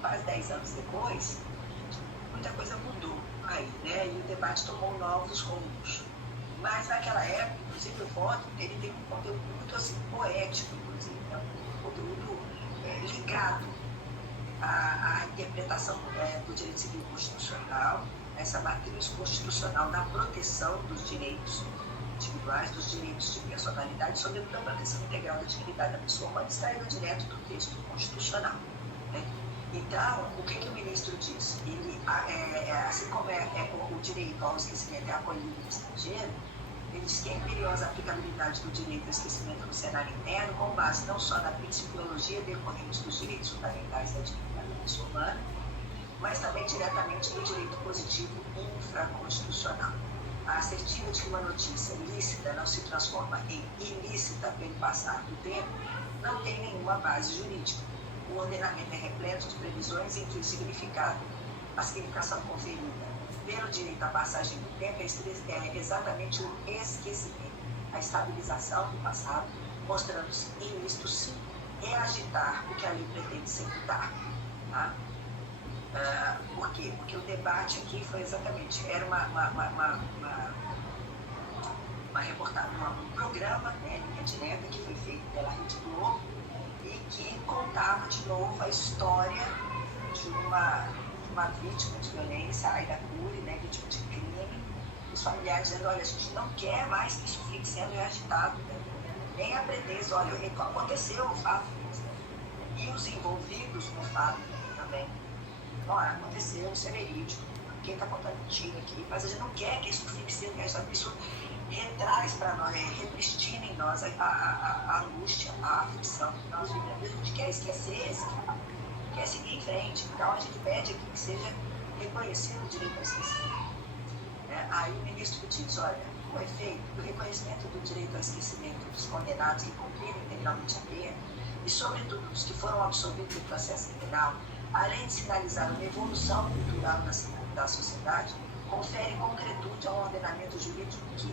quase 10 anos depois, muita coisa mudou aí, né, e o debate tomou novos rumos. Mas naquela época, inclusive, o voto, ele tem um conteúdo muito, assim, poético, inclusive, né, um conteúdo ligado à interpretação do direito civil constitucional, essa matriz constitucional da proteção dos direitos individuais, dos direitos de personalidade, sobretudo a proteção integral da dignidade da pessoa, pode sair direto do texto constitucional, né? Então, o que o ministro diz? Ele, assim como o direito ao esquecimento é acolhido no estrangeiro, ele diz que é imperiosa a aplicabilidade do direito ao esquecimento no cenário interno, com base não só na principiologia decorrente dos direitos fundamentais da dignidade da pessoa humana, mas também diretamente no direito positivo infraconstitucional. A assertiva de que uma notícia lícita não se transforma em ilícita pelo passar do tempo não tem nenhuma base jurídica. O ordenamento é repleto de previsões em que o significado, a significação conferida pelo direito à passagem do tempo é exatamente o esquecimento, a estabilização do passado, mostrando-se ilícito sim, é agitar o que a lei pretende sepultar. Tá? Por quê? Porque o debate aqui foi exatamente, era uma reportagem, um programa, né, linha direta, que foi feito pela Rede Globo e que contava de novo a história de uma vítima de violência, Aida Cury, né, vítima de crime, os familiares dizendo, olha, a gente não quer mais que isso fique sendo reagitado, né? Nem aprender, olha, aconteceu o fato, e os envolvidos no fato também. Olha, aconteceu, isso é verídico, quem está contando mentira aqui, mas a gente não quer que isso fique sendo reagitado, isso retraz para nós, repristina em nós a angústia, a aflição que nós vivemos. A gente quer esquecer esse fato, quer seguir em frente. Então a gente pede aqui que seja reconhecido o direito ao esquecimento. Aí o ministro diz, olha, o efeito do reconhecimento do direito ao esquecimento dos condenados que cumpriram integralmente a pena e, sobretudo, dos que foram absolvidos do processo criminal, além de sinalizar uma evolução cultural da sociedade, confere concretude ao ordenamento jurídico que,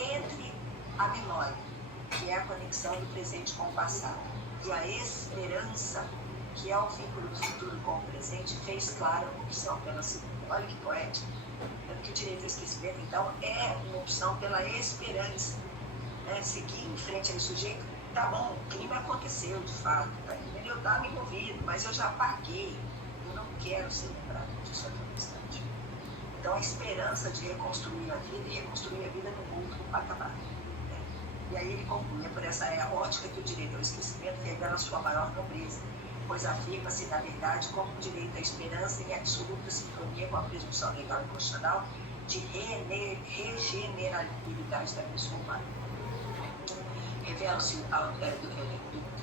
entre a memória, que é a conexão do presente com o passado, e a esperança, que é o vínculo do futuro com o presente, fez clara a opção pela segunda. Olha que poético. Que o direito ao esquecimento, então, é uma opção pela esperança. Né? Seguir em frente ao sujeito, tá bom, o crime aconteceu de fato, tá? Eu estava envolvido, mas eu já paguei, eu não quero ser lembrado disso aqui no instante. Então, a esperança de reconstruir a vida e reconstruir a vida no outro patamar. Né? E aí ele conclui, por essa ótica que o direito ao esquecimento revela sua maior nobreza, pois afirma-se, na verdade, como o direito à esperança em absoluta sintonia com a presunção legal e constitucional de regenerabilidade da pessoa humana. Revela-se,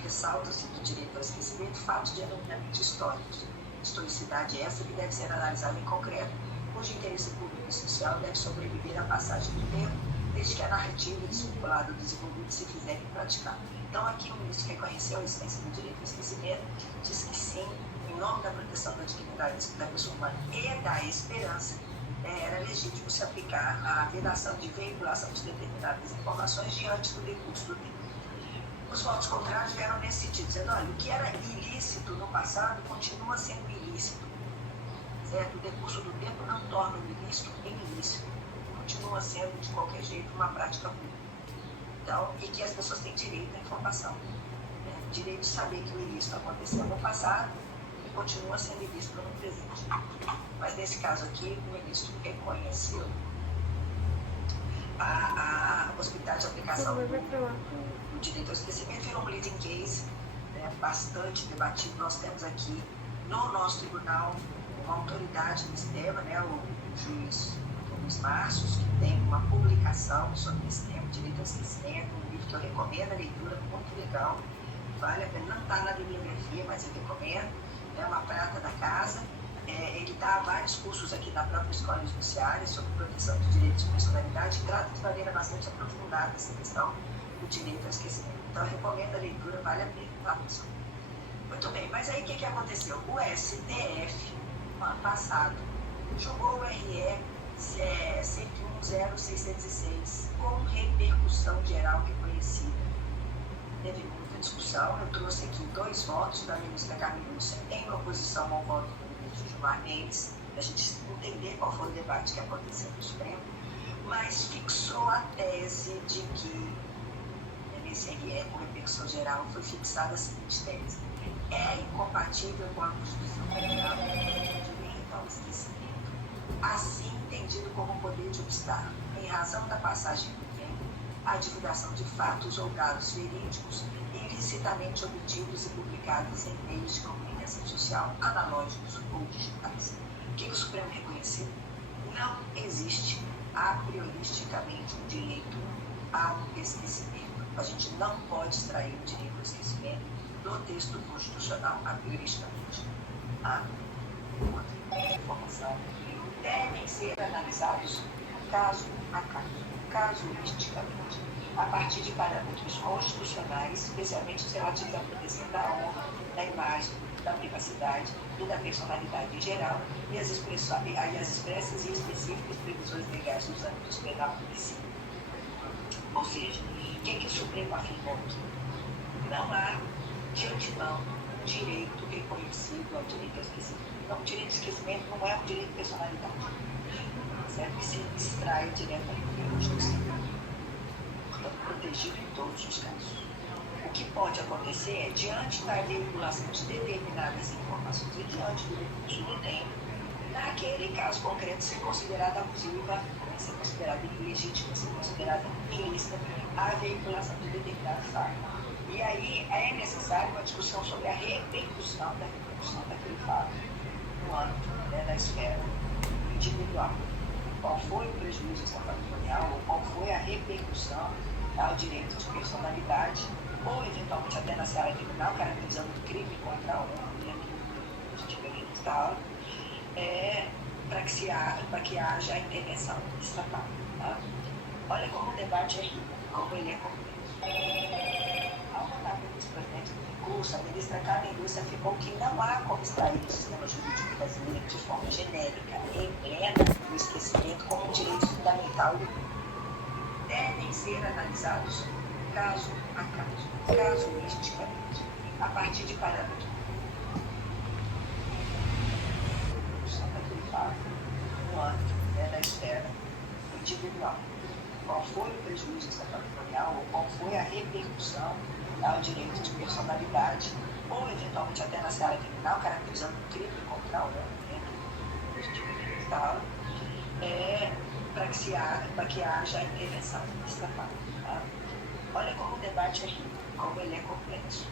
ressalta-se do direito ao esquecimento fatos genuinamente históricos. Historicidade essa que deve ser analisada em concreto, cujo interesse público e social deve sobreviver à passagem do tempo, desde que a narrativa desvinculada do desenvolvido se fizerem praticar. Então, aqui o ministro reconheceu a existência do direito ao esquecimento, diz que sim, em nome da proteção da dignidade da pessoa humana e da esperança, era legítimo se aplicar a vedação de veiculação de determinadas informações diante do decurso do tempo. Os votos contrários vieram nesse sentido, dizendo, olha, o que era ilícito no passado continua sendo ilícito. Certo? O decurso do tempo não torna o ilícito em ilícito, continua sendo, de qualquer jeito, uma prática pública. Então, e que as pessoas têm direito à informação, né? Direito de saber que o ilícito aconteceu no passado e continua sendo ilícito no presente. Mas nesse caso aqui, o ministro reconheceu a possibilidade de aplicação do direito ao esquecimento. Virou um leading case, né, bastante debatido. Nós temos aqui no nosso tribunal uma autoridade nesse tema, né, o juiz Luiz Marcios, que tem uma publicação sobre esse tema, direito ao esquecimento, um livro que eu recomendo a leitura, muito legal, vale a pena, não está na bibliografia, mas eu recomendo, é uma prata da casa. Ele dá vários cursos aqui na própria Escola Judiciária sobre proteção de direitos de personalidade e trata de maneira bastante aprofundada essa questão do direito ao esquecimento. Então, eu recomendo a leitura, vale a pena, tá, pessoal? Muito bem, mas aí o que aconteceu? O STF, no ano passado, jogou o RE 101.0606 com repercussão geral reconhecida. Teve muita discussão, eu trouxe aqui 2 votos da ministra Carmen Lúcia em oposição ao voto do ministro Gilmar Mendes, para a gente entender qual foi o debate que aconteceu no Supremo, mas fixou a tese de que, nesse RE com repercussão geral, foi fixada a seguinte tese: é incompatível com a Constituição Federal o direito ao esquecimento, assim entendido como poder de obstar, em razão da passagem do tempo, a divulgação de fatos ou dados verídicos ilicitamente obtidos e publicados em meios de comunicação social analógicos ou digitais. O que o Supremo reconheceu? Não existe a prioristicamente um direito ao esquecimento. A gente não pode extrair o direito ao esquecimento do texto constitucional a prioristicamente. A outra informação devem ser analisados caso a caso, casuisticamente, a partir de parâmetros constitucionais, especialmente os relativos à proteção da honra, da imagem, da privacidade e da personalidade em geral, e as expressas e específicas previsões legais dos âmbitos penal e civil. Ou seja, o que o Supremo afirmou aqui? Não há, de antemão, direito reconhecido ao direito ao esquecimento. Então, o direito ao esquecimento não é um direito de personalidade, certo? Que se extrai diretamente da Constituição, portanto, protegido em todos os casos. O que pode acontecer é, diante da veiculação de determinadas informações e diante do recurso do tempo, naquele caso concreto, ser considerada abusiva, ser considerada ilegítima, ser considerada ilícita a veiculação de determinado fato. E aí é necessário uma discussão sobre a repercussão daquele fato no âmbito, né, da esfera individual. Qual foi o prejuízo extrapatrimonial ou qual foi a repercussão ao direito de personalidade ou, eventualmente, até na seara criminal, caracterizando o crime contra a honra, que a gente vê aqui nesta aula, para que haja a intervenção estatal. Tá? Olha como o debate é rico, como ele é complexo. Ao votar pelos presidentes do recurso, a ministra Carmen Lúcia afirmou que não há como extrair do sistema jurídico brasileiro de forma genérica e plena o esquecimento como um direito fundamental. Devem ser analisados caso a caso, casuisticamente, a partir de parâmetros daquele fato no âmbito, né, da esfera individual. Qual foi o prejuízo extrapatrimonial ou qual foi a repercussão ao direito de personalidade ou, eventualmente, até na seara criminal, caracterizando o crime contra a honra, né, que a gente vê nesta aula, para que haja a intervenção estatal. Tá? Olha como o debate é rico, como ele é complexo.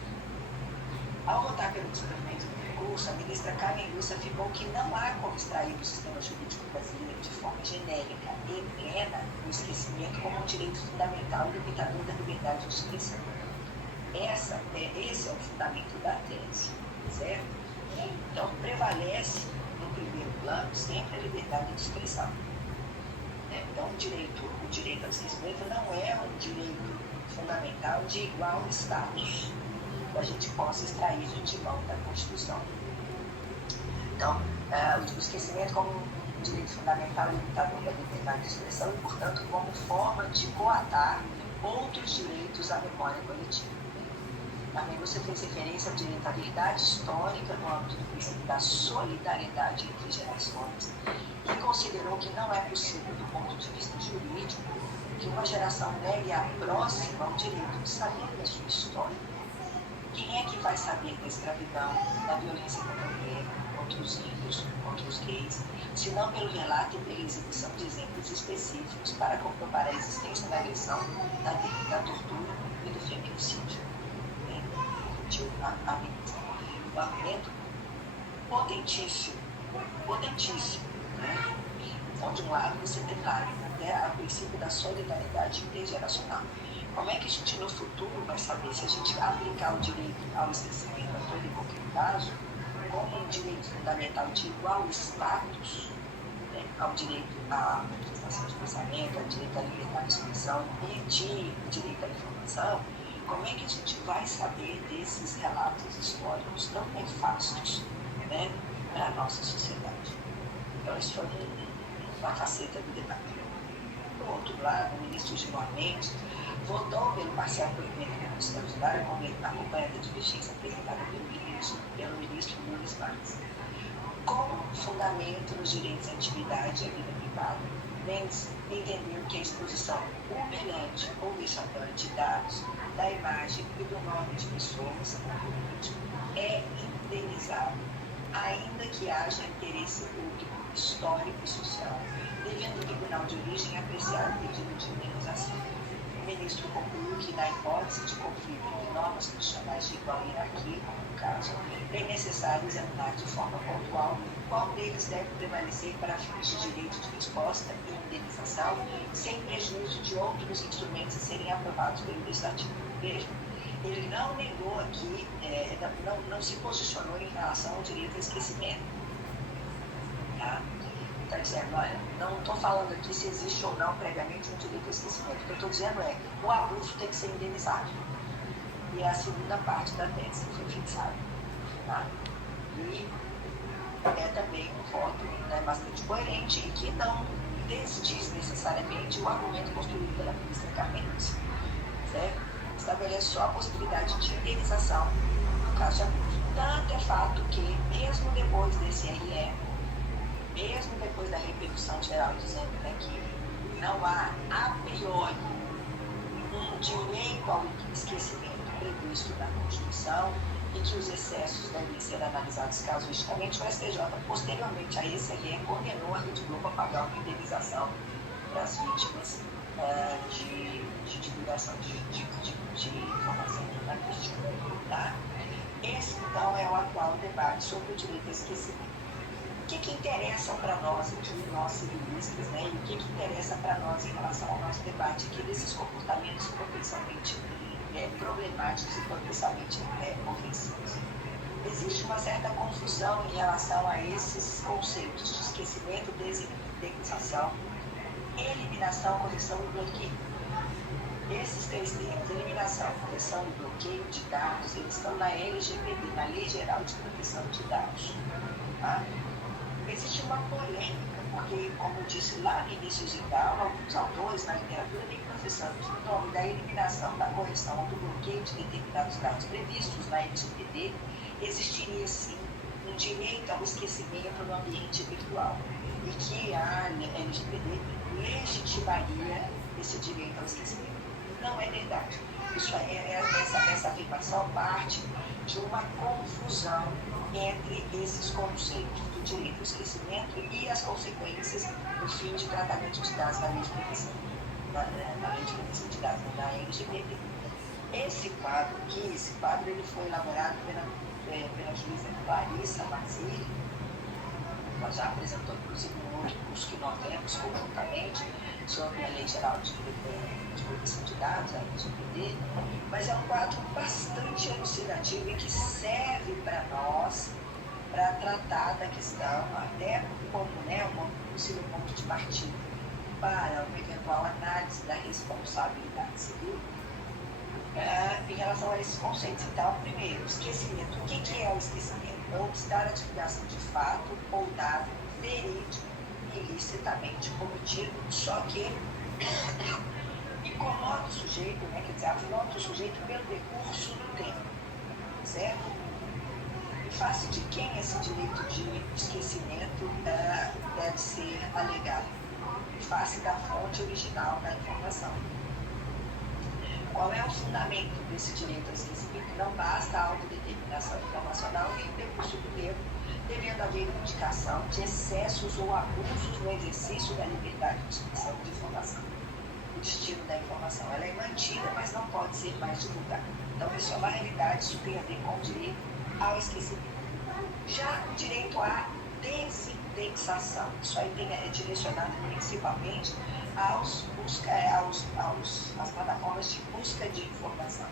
Ao votar pelo desprovimento do recurso, a ministra Carmen Lúcia afirmou que não há como extrair do sistema jurídico brasileiro de forma genérica e plena o esquecimento como um direito fundamental limitador da liberdade de expressão. Esse é o fundamento da tese, certo? Então, prevalece, no primeiro plano, sempre a liberdade de expressão. Então, o direito ao esquecimento não é um direito fundamental de igual status que a gente possa extrair de mão da Constituição. Então, o esquecimento como um direito fundamental limitador da liberdade de expressão e, portanto, como forma de coatar outros direitos à memória coletiva. Também você fez referência ao direito à verdade histórica no âmbito do princípio da solidariedade entre gerações e considerou que não é possível, do ponto de vista jurídico, que uma geração negue à próxima o direito de saber da sua história. Quem é que vai saber da escravidão, da violência contra a mulher, contra os índios, contra os gays, se não pelo relato e pela exibição de exemplos específicos para comprovar a existência da agressão, da tortura e do feminicídio? Um argumento potentíssimo, né? Então, de um lado, você tem lá, né, o princípio da solidariedade intergeracional. Como é que a gente, no futuro, vai saber se a gente aplicar o direito ao esquecimento a todo e qualquer caso como um direito fundamental de igual status, né, ao direito à manifestação de pensamento, ao direito à liberdade de expressão e de direito à informação? Como é que a gente vai saber desses relatos históricos tão nefastos, né, para a nossa sociedade? Então, isso foi uma faceta do debate. Por outro lado, o ministro Gilmar Mendes votou pelo parcial proibimento da Constituição Judiciária, acompanhando a divergência apresentada pelo ministro Nunes Marques. Como fundamento nos direitos à intimidade e à vida privada, Mendes entendeu que a exposição humilhante ou vexatória de dados, da imagem e do nome de pessoas é indenizável, ainda que haja interesse público, histórico e social, devendo o tribunal de origem apreciar o pedido de indenização. O ministro concluiu que, na hipótese de conflito entre normas constitucionais de igual hierarquia, como no caso, é necessário examinar de forma pontual qual deles deve prevalecer para fins de direito de resposta e indenização, sem prejuízo de outros instrumentos a serem aprovados pelo Legislativo. Veja, ele não negou aqui, não se posicionou em relação ao direito ao esquecimento. Tá? Está dizendo, olha, não estou falando aqui se existe ou não previamente um direito ao esquecimento. O que eu estou dizendo é que o abuso tem que ser indenizado. E é a segunda parte da tese que foi fixada. Tá? E é também um voto, né, bastante coerente e que não desdiz necessariamente o argumento construído pela ministra Carmen Lúcia. Certo? Estabelece só a possibilidade de indenização no caso de abuso. Tanto é fato que, mesmo depois desse RE, mesmo depois da repercussão geral dizendo, né, que não há, a priori, um direito ao esquecimento previsto na Constituição e que os excessos devem ser analisados casuisticamente, o STJ, posteriormente a esse RE, condenou a Rede Globo a pagar uma indenização para as vítimas de divulgação de informação jornalística. Tá? Esse, então, é o atual debate sobre o direito ao esquecimento. O que interessa para nós aqui, nós civilistas, né? E o que interessa para nós em relação ao nosso debate aqui desses comportamentos potencialmente problemáticos e potencialmente ofensivos? Existe uma certa confusão em relação a esses conceitos de esquecimento, desindexação, eliminação, correção e bloqueio. Esses três termos, eliminação, correção e bloqueio de dados, eles estão na LGPD, na Lei Geral de Proteção de Dados. Tá? Existe uma polêmica, porque, como eu disse lá no início da aula, alguns autores na literatura vêm professando que no nome da eliminação, da correção ou do bloqueio de determinados dados previstos na LGPD, existiria sim um direito ao esquecimento no ambiente virtual e que a LGPD legitimaria esse direito ao esquecimento. Não é verdade. Essa afirmação parte de uma confusão entre esses conceitos do direito ao esquecimento e as consequências do fim de tratamento de dados na lei de proteção, de dados, na LGPD. Esse quadro ele foi elaborado pela juíza Clarissa Mazzilli. Ela já apresentou, inclusive, um outro curso que nós temos conjuntamente sobre a Lei Geral de Proteção de Dados, a LGPD, mas é um quadro bastante elucidativo e que serve para nós para tratar da questão, até como um possível ponto de partida para uma eventual análise da responsabilidade civil em relação a esses conceitos. Então, primeiro, esquecimento. O que é o esquecimento? É obstar a divulgação de fato ou dado verídico ilicitamente cometido, só que incomoda o sujeito, quer dizer, afronta o sujeito pelo decurso do tempo, certo? Em face de quem esse direito de esquecimento deve ser alegado? Em face da fonte original da informação. Qual é o fundamento desse direito ao esquecimento? Não basta a autodeterminação informacional e o decurso do tempo, devendo haver indicação de excessos ou abusos no exercício da liberdade de expressão de informação. O destino da informação ela é mantida, mas não pode ser mais divulgada. Então, isso é uma realidade, isso tem a ver com o direito ao esquecimento. Já o direito à desindexação, isso aí é direcionado principalmente às plataformas de busca de informação.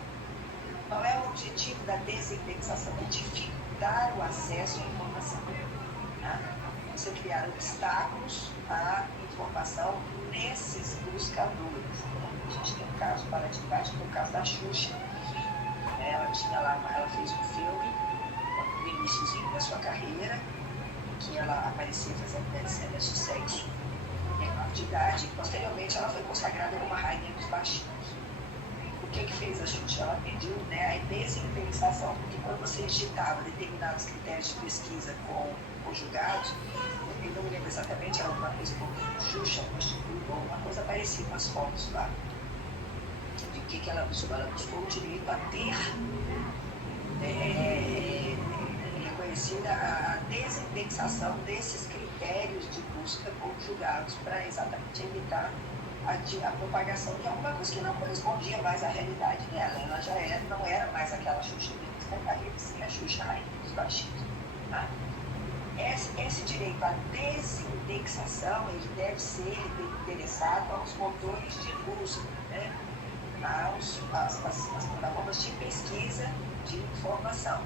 Qual é o objetivo da desindexação? É dificultar o acesso à informação. Tá? Você criar obstáculos à informação nesses buscadores. A gente tem um caso paradigmático, no caso da Xuxa. Ela fez um filme no iníciozinho da sua carreira, que ela aparecia fazendo cenas de sexo menor de idade, e posteriormente ela foi consagrada como a rainha dos baixinhos. O que fez a Xuxa? Ela pediu a desindexação, porque quando você digitava determinados critérios de pesquisa com os julgados, eu não me lembro exatamente, era alguma coisa como Xuxa, ou alguma coisa parecida com as fotos lá. De que ela buscou? Ela buscou o direito a ter reconhecida a desindexação desses critérios de busca com julgados para exatamente evitar a propagação de alguma coisa que não correspondia mais à realidade dela. Ela já não era mais aquela Xuxa da carreira, sim, a Xuxa rainha dos baixinhos. Tá? Esse direito à desindexação ele deve ser interessado aos motores de busca, às plataformas de pesquisa de informação.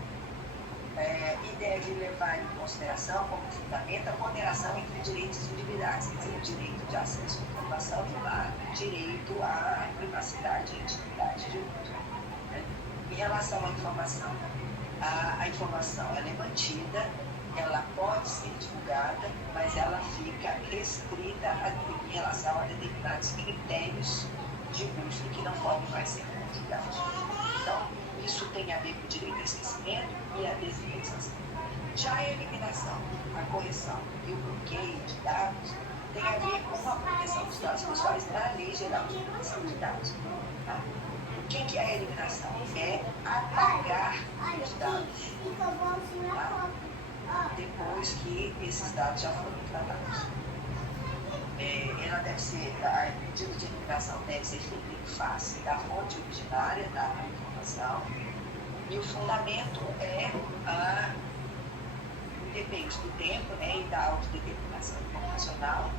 E deve levar em consideração como fundamento a ponderação entre direitos individuais, quer dizer, o direito de acesso à informação e o direito à privacidade e intimidade de outro. Em relação à informação, a informação ela é mantida, ela pode ser divulgada, mas ela fica restrita em relação a determinados critérios de busca que não podem mais ser conjugados. Então, isso tem a ver com o direito ao esquecimento e a desindexação. Já a eliminação, a correção e o bloqueio de dados tem a ver com a proteção dos dados pessoais na Lei Geral de Proteção de Dados. Tá? O que é a eliminação? É apagar os dados, tá? Depois que esses dados já foram tratados. Ela deve ser, a medida de eliminação deve ser feita em face da fonte originária da informação, e o fundamento depende do tempo, né, e da autodeterminação informacional,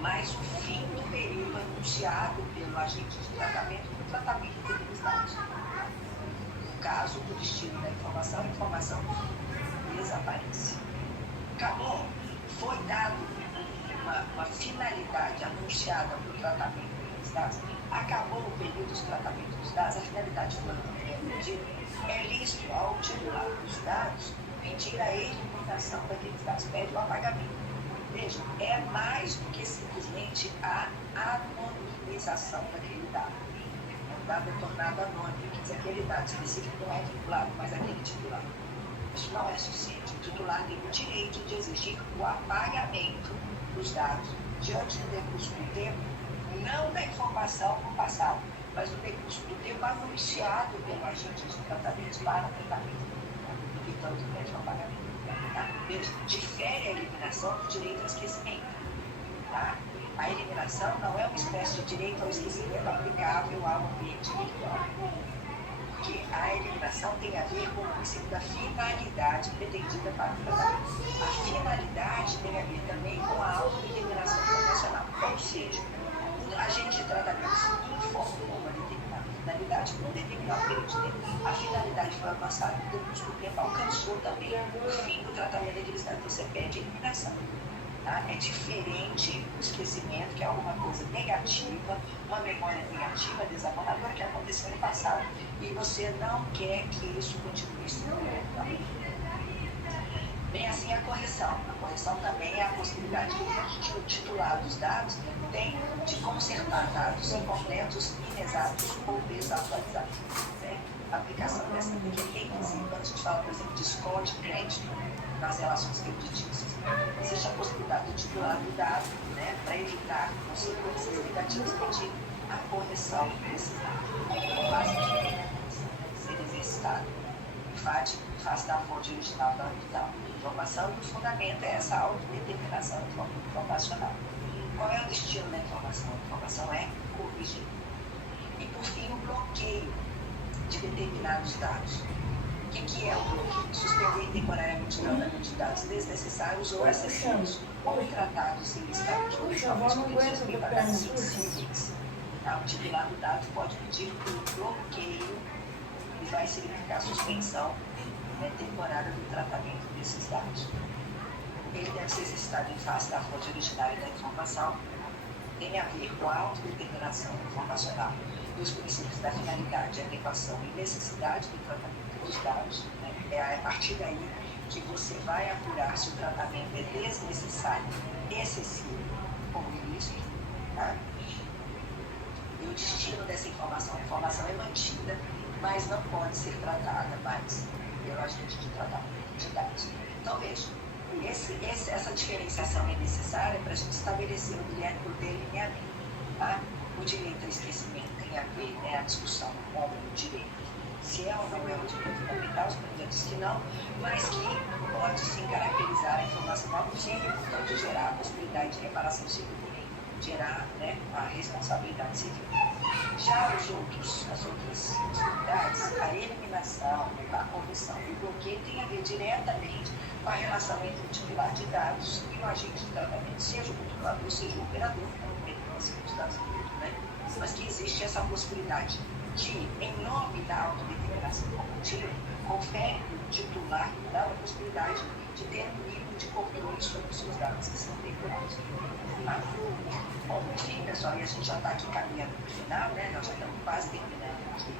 mas o fim do período anunciado pelo agente de tratamento do tratamento daqueles dados. No caso, o destino da informação, a informação desaparece. Acabou, foi dado uma finalidade anunciada para o tratamento dos dados, acabou o período de tratamento dos dados, a finalidade foi atendida, é lícito ao titular dos dados pedir a eliminação daqueles dados, pede o apagamento. Veja, é mais do que simplesmente a anonimização daquele dado. O dado é tornado anônimo, quer dizer, aquele dado específico não é vinculado, mas aquele titular. Isso não é suficiente. O titular tem o direito de exigir o apagamento dos dados diante do decurso do tempo, não da informação no passado, mas do decurso do tempo anunciado pelo agente de tratamento para tratamento. Portanto, pede o apagamento. Tá? Difere a eliminação do direito ao esquecimento. Tá? A eliminação não é uma espécie de direito ao esquecimento aplicável ao ambiente virtual. Porque a eliminação tem a ver com o princípio da finalidade pretendida para o tratamento. A finalidade tem a ver também com a autodeterminação profissional. Ou seja, o agente de tratamento se informou uma determinada finalidade por um determinado período de tempo. A finalidade foi alcançada no decurso do tempo, alcançou também o fim do tratamento daqueles dados. Você pede eliminação. Tá? É diferente do esquecimento, que é alguma coisa negativa, uma memória negativa, desaponadora, que aconteceu no passado. E você não quer que isso continue se repetindo. Bem assim a correção. A correção também é a possibilidade que o titular dos dados tem de consertar dados incompletos, inexatos ou desatualizados. Né? A aplicação dessa lei é requisita. Quando a gente fala, por exemplo, de score de crédito nas relações creditícias, existe a possibilidade do titular do dado, né, para evitar consequências negativas, pedir a correção desses dados. Base de ser exercitado em face da fonte original da informação, e o fundamento é essa autodeterminação informacional. Qual é o destino da informação? A informação é corrigida. E, por fim, o bloqueio de determinados dados. O que é o bloqueio? Suspender temporariamente o tratamento de dados desnecessários ou excessivos, ou tratados ilicitamente, principalmente porque eles são dados sensíveis. O titular do dado pode pedir o bloqueio e vai significar a suspensão temporária do tratamento desses dados. Ele deve ser exercitado em face da fonte originária da informação, tem a ver com a autodeterminação informacional dos princípios da finalidade, adequação e necessidade do tratamento dos dados. Né? É a partir daí que você vai apurar se o tratamento é desnecessário, excessivo ou ilícito. Tá? E o destino dessa informação, a informação é mantida, mas não pode ser tratada mais pelo agente de tratamento de dados. Então, veja, essa diferenciação é necessária para a gente estabelecer o delineamento. Tá? O direito ao esquecimento tem a ver, né, a discussão com o direito, se é ou não é o direito fundamental, os presidentes que não, mas que pode sim caracterizar a informação mal possível, portanto gerar a possibilidade de reparação civil, gerar, né, a responsabilidade civil. Já as outras possibilidades, a eliminação, a correção e o bloqueio tem a ver diretamente com a relação entre o titular de dados e o agente de tratamento, seja o controlador, seja o operador, os dados, né? Mas que existe essa possibilidade de, em nome da autodeterminação coletiva, confere o titular da possibilidade de ter um nível de controle sobre os seus dados que são vinculados. Tá? Bom, enfim, pessoal, e a gente já está aqui caminhando para o final, né? Nós já estamos quase terminando aqui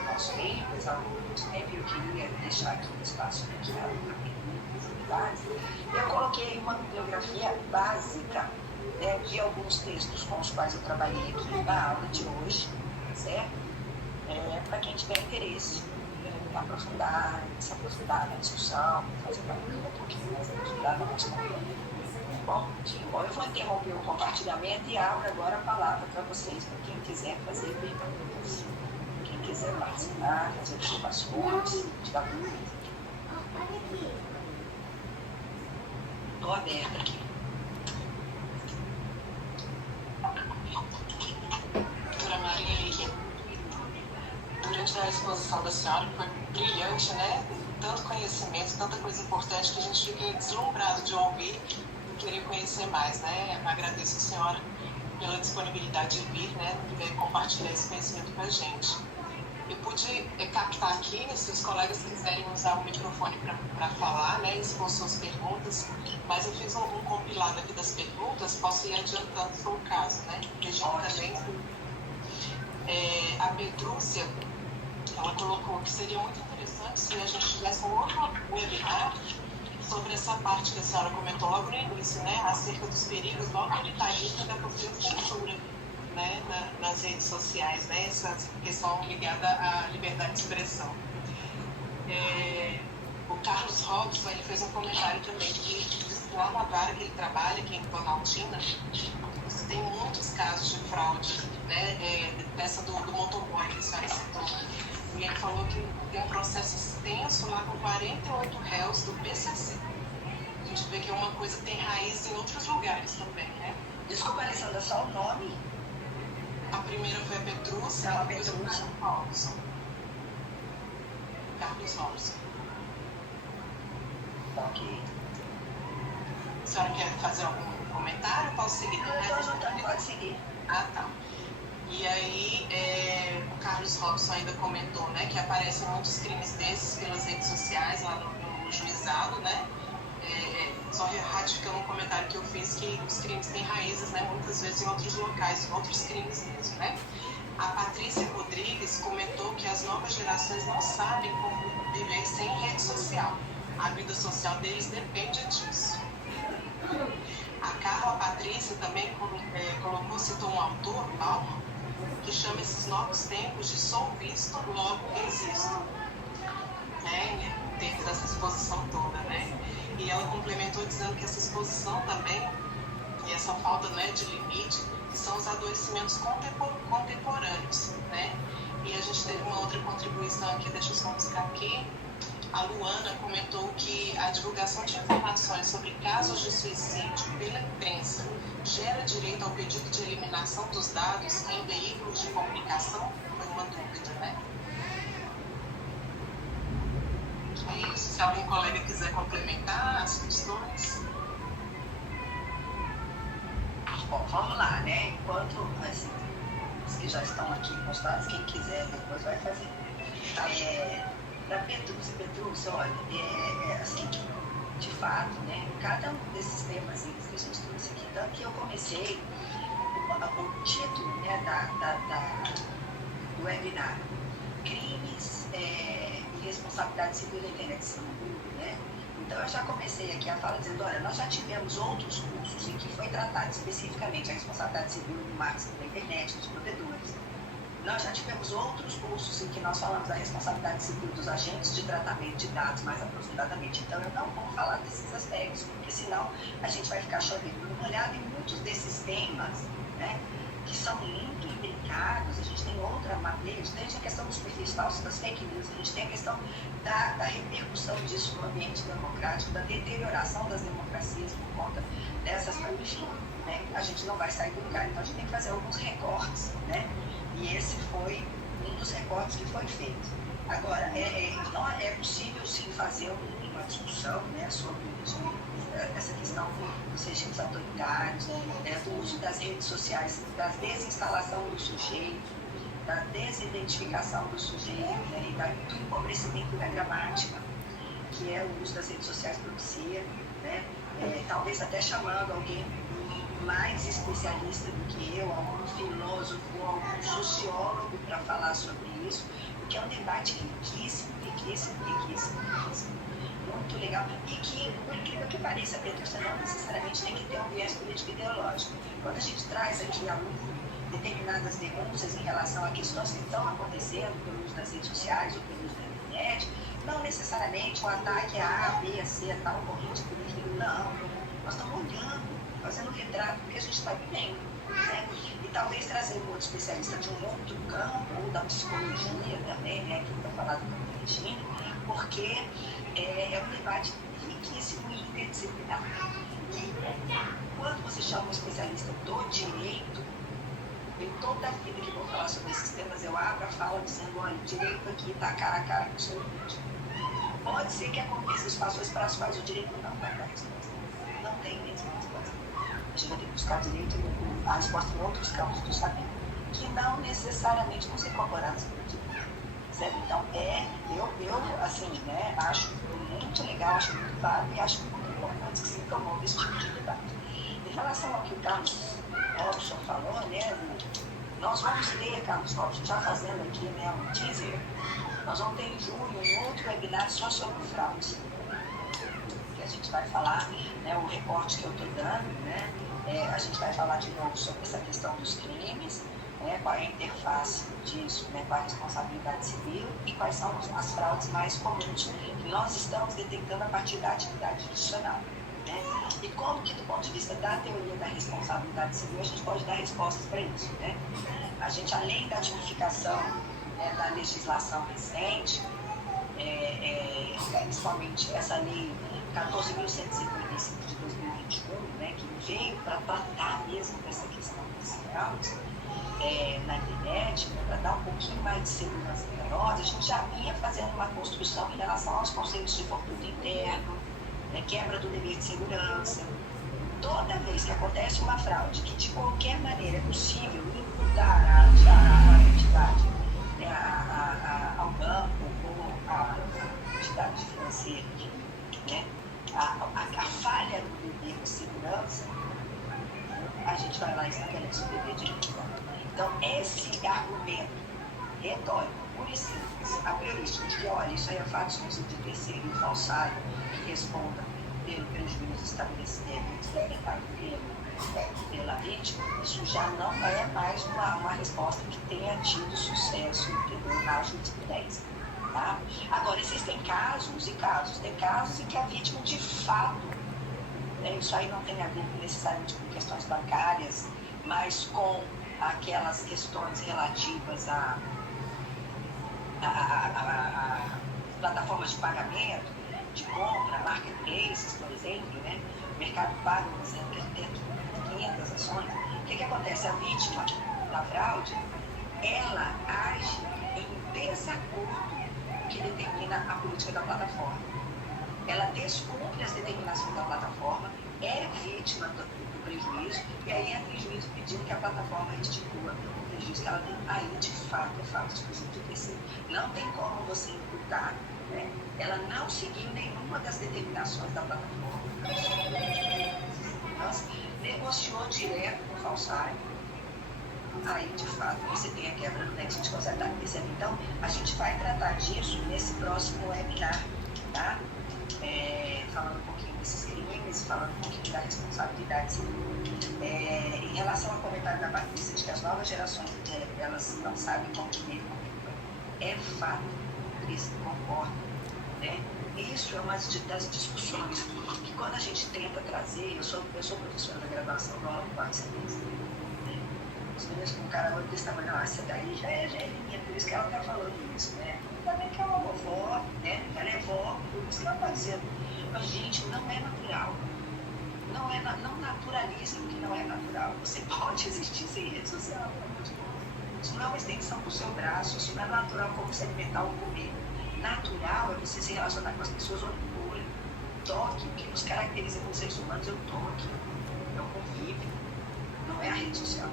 o nosso tempo, exatamente o tempo, e eu queria deixar aqui um espaço para perguntas. Eu coloquei uma bibliografia básica, né, de alguns textos com os quais eu trabalhei aqui na aula de hoje, certo? Para quem tiver interesse em se aprofundar na discussão, fazer uma pergunta um pouquinho mais aprofundada, nós estamos bom? Bom, eu vou interromper o compartilhamento e abro agora a palavra para vocês, para quem quiser fazer perguntas, quem quiser participar, fazer observações, tirar dúvidas. Estou aberta aqui. Doutora Maria, durante a exposição da senhora, que foi brilhante, né? Tanto conhecimento, tanta coisa importante que a gente fica deslumbrado de ouvir e querer conhecer mais, né? Agradeço a senhora pela disponibilidade de vir, né? E veio compartilhar esse conhecimento com a gente. Eu pude captar aqui, né, se os colegas quiserem usar o microfone para falar, né, expor suas perguntas, mas eu fiz um compilado aqui das perguntas, posso ir adiantando se for o caso, né? Pedindo também. A Petrúcia, ela colocou que seria muito interessante se a gente tivesse um outro webinar sobre essa parte que a senhora comentou logo no início, né, acerca dos perigos do autoritarismo e da possível censura, né, nas redes sociais, né, essa questão ligada à liberdade de expressão. O Carlos Robson, ele fez um comentário também que lá na vara que ele trabalha, aqui em Planaltina, você tem muitos casos de fraude, né, dessa do motoboy que a senhora citou. E ele falou que tem um processo extenso lá com 48 réus do PCC. A gente vê que é uma coisa que tem raiz em outros lugares também, né? Desculpa, Alessandra, só o nome? A primeira foi a Petrúcia, a depois o Carlos Robson. Carlos Robson. Ok. A senhora quer fazer algum comentário? Posso seguir? Não, eu estou ajudando, pode seguir. Ah, tá. E aí, o Carlos Robson ainda comentou, né, que aparecem muitos crimes desses pelas redes sociais, lá no juizado, né? Só ratificando um comentário que eu fiz, que os crimes têm raízes, né, muitas vezes em outros locais, em outros crimes mesmo, né? A Patrícia Rodrigues comentou que as novas gerações não sabem como viver sem rede social. A vida social deles depende disso. A Carla Patrícia também citou um autor, Paulo, que chama esses novos tempos de sou visto, logo existo, né, em termos dessa exposição toda, né, e ela complementou dizendo que essa exposição também, e essa falta, né, de limite, são os adoecimentos contemporâneos, né, e a gente teve uma outra contribuição aqui, deixa eu só buscar aqui. A Luana comentou que a divulgação de informações sobre casos de suicídio pela imprensa gera direito ao pedido de eliminação dos dados em veículos de comunicação? Foi uma dúvida, né? É isso. Se algum colega quiser complementar as questões. Bom, vamos lá, né? Enquanto assim, os que já estão aqui postados, quem quiser depois vai fazer. Para Petrúcia, olha, assim, de fato, né, cada um desses temas que a gente trouxe aqui, tanto que eu comecei o título, né, do webinar, Crimes e Responsabilidade Civil da Internet, né? Então eu já comecei aqui a fala dizendo, olha, nós já tivemos outros cursos em que foi tratada especificamente a responsabilidade civil no marketing da internet, dos provedores. Nós já tivemos outros cursos em que nós falamos da responsabilidade civil dos agentes de tratamento de dados mais aprofundadamente. Então, eu não vou falar desses aspectos, porque senão a gente vai ficar chovendo molhado em muitos desses temas, né, que são muito imbricados. A gente tem outra maneira, desde a questão dos perfis falsos, das fake news, a gente tem a questão da repercussão disso no ambiente democrático, da deterioração das democracias por conta dessas enfim, né, a gente não vai sair do lugar. Então, a gente tem que fazer alguns recortes, né? E esse foi um dos recortes que foi feito. Agora, é possível sim fazer uma discussão, né, sobre essa questão dos regimes autoritários, né, do uso das redes sociais, da desinstalação do sujeito, da desidentificação do sujeito, né, e do empobrecimento da gramática, que é o uso das redes sociais propicia, né, talvez até chamando alguém mais especialista do que eu, algum filósofo, algum sociólogo para falar sobre isso, porque é um debate riquíssimo, muito legal, e que, por incrível que pareça, a Petrúcia não necessariamente tem que ter um viés político ideológico. Quando a gente traz aqui a determinadas denúncias em relação a questões que estão acontecendo pelo uso das redes sociais ou pelo uso da internet, não necessariamente o ataque a A, B, a C, a tal corrente política, não. Nós estamos olhando fazendo um retrato do que a gente está vivendo, né? E talvez trazer um outro especialista de um outro campo, ou da psicologia também, né, que está falando com a Regina, porque é um debate riquíssimo e interdisciplinar. E quando você chama um especialista do direito, eu toda a vida que vou falar sobre esses temas, eu abro a fala dizendo, olha, o direito aqui está cara a cara com o seu vídeo. Pode ser que aconteça situações para as quais o direito não vai dar resposta. Não tem mesmo resposta. A gente vai ter que buscar direito a resposta em outros campos do saber, que não necessariamente vão ser incorporados no direito. Certo? Então, eu assim, né, acho muito legal, acho muito válido e acho muito importante que se promova esse tipo de debate. Em relação ao que o Carlos Robson falou, né, nós vamos ter, Carlos Robson, já fazendo aqui, né, um teaser, nós vamos ter em junho um outro webinar só sobre fraude, que a gente vai falar, né, o recorte que eu estou dando, né, a gente vai falar de novo sobre essa questão dos crimes, né, qual é a interface disso, né, com a responsabilidade civil e quais são as fraudes mais comuns que nós estamos detectando a partir da atividade judicial. Né? E como que, do ponto de vista da teoria da responsabilidade civil, a gente pode dar respostas para isso. Né? A gente, além da tipificação, né, da legislação recente, principalmente essa lei 14.155 de 2021, né, que veio para tratar mesmo dessa questão das fraudes na internet, né, para dar um pouquinho mais de segurança para nós, a gente já vinha fazendo uma construção em relação aos conceitos de fortuito interno, né, quebra do dever de segurança. Toda vez que acontece uma fraude que de qualquer maneira é possível imputar a entidade, né, ao banco ou à entidade financeira, né, a falha do dever de segurança, a gente vai lá e estabelece o dever de revisão. Então, esse argumento retórico, puro e simples, a priorístico de que, olha, isso aí é fato exclusivo de terceiro e falsário, que responda pelo prejuízo estabelecido decretado pela vítima, isso já não é mais uma resposta que tenha tido sucesso na jurisprudência. Tá? Agora, existem casos e casos. Tem casos em que a vítima, de fato, isso aí não tem a ver necessariamente com questões bancárias, mas com aquelas questões relativas a plataformas de pagamento, de compra, marketplaces, por exemplo, né? O Mercado Pago, por exemplo, que tem 500 ações. O que acontece? A vítima da fraude, ela age em desacordo com o que determina a política da plataforma. Ela descumpre as determinações da plataforma, é vítima do prejuízo, e aí entra em juízo pedindo que a plataforma restitua o prejuízo que ela tem. Aí, de fato, é fato exclusivo de terceiro. Não tem como você imputar, né? Ela não seguiu nenhuma das determinações da plataforma. Mas negociou direto com o falsário. Aí, de fato, você tem a quebra do nexo de causalidade. Então, a gente vai tratar disso nesse próximo webinar, tá? Falando um pouquinho desses crimes, falando um pouquinho da responsabilidade civil. Em relação ao comentário da Patrícia, de que as novas gerações elas não sabem conviver com é fato, eles concordam, né? Isso é uma das discussões que quando a gente tenta trazer, eu sou professora da graduação, dou aula com 4 semestres, né? Os meninos com um cara olho desse tamanho, essa daí já é velhinha, por isso que ela está falando isso, né? Também que é uma vovó, né? Ela é vó, por isso que ela está dizendo. Mas, gente, não é natural. Não naturalize o que não é natural. Você pode existir sem rede social. Isso não é uma extensão do seu braço, isso não é natural como se alimentar ou comer. Natural é você se relacionar com as pessoas olho por olho. Toque, o que nos caracteriza como seres humanos é o toque, é o convívio. Não é a rede social.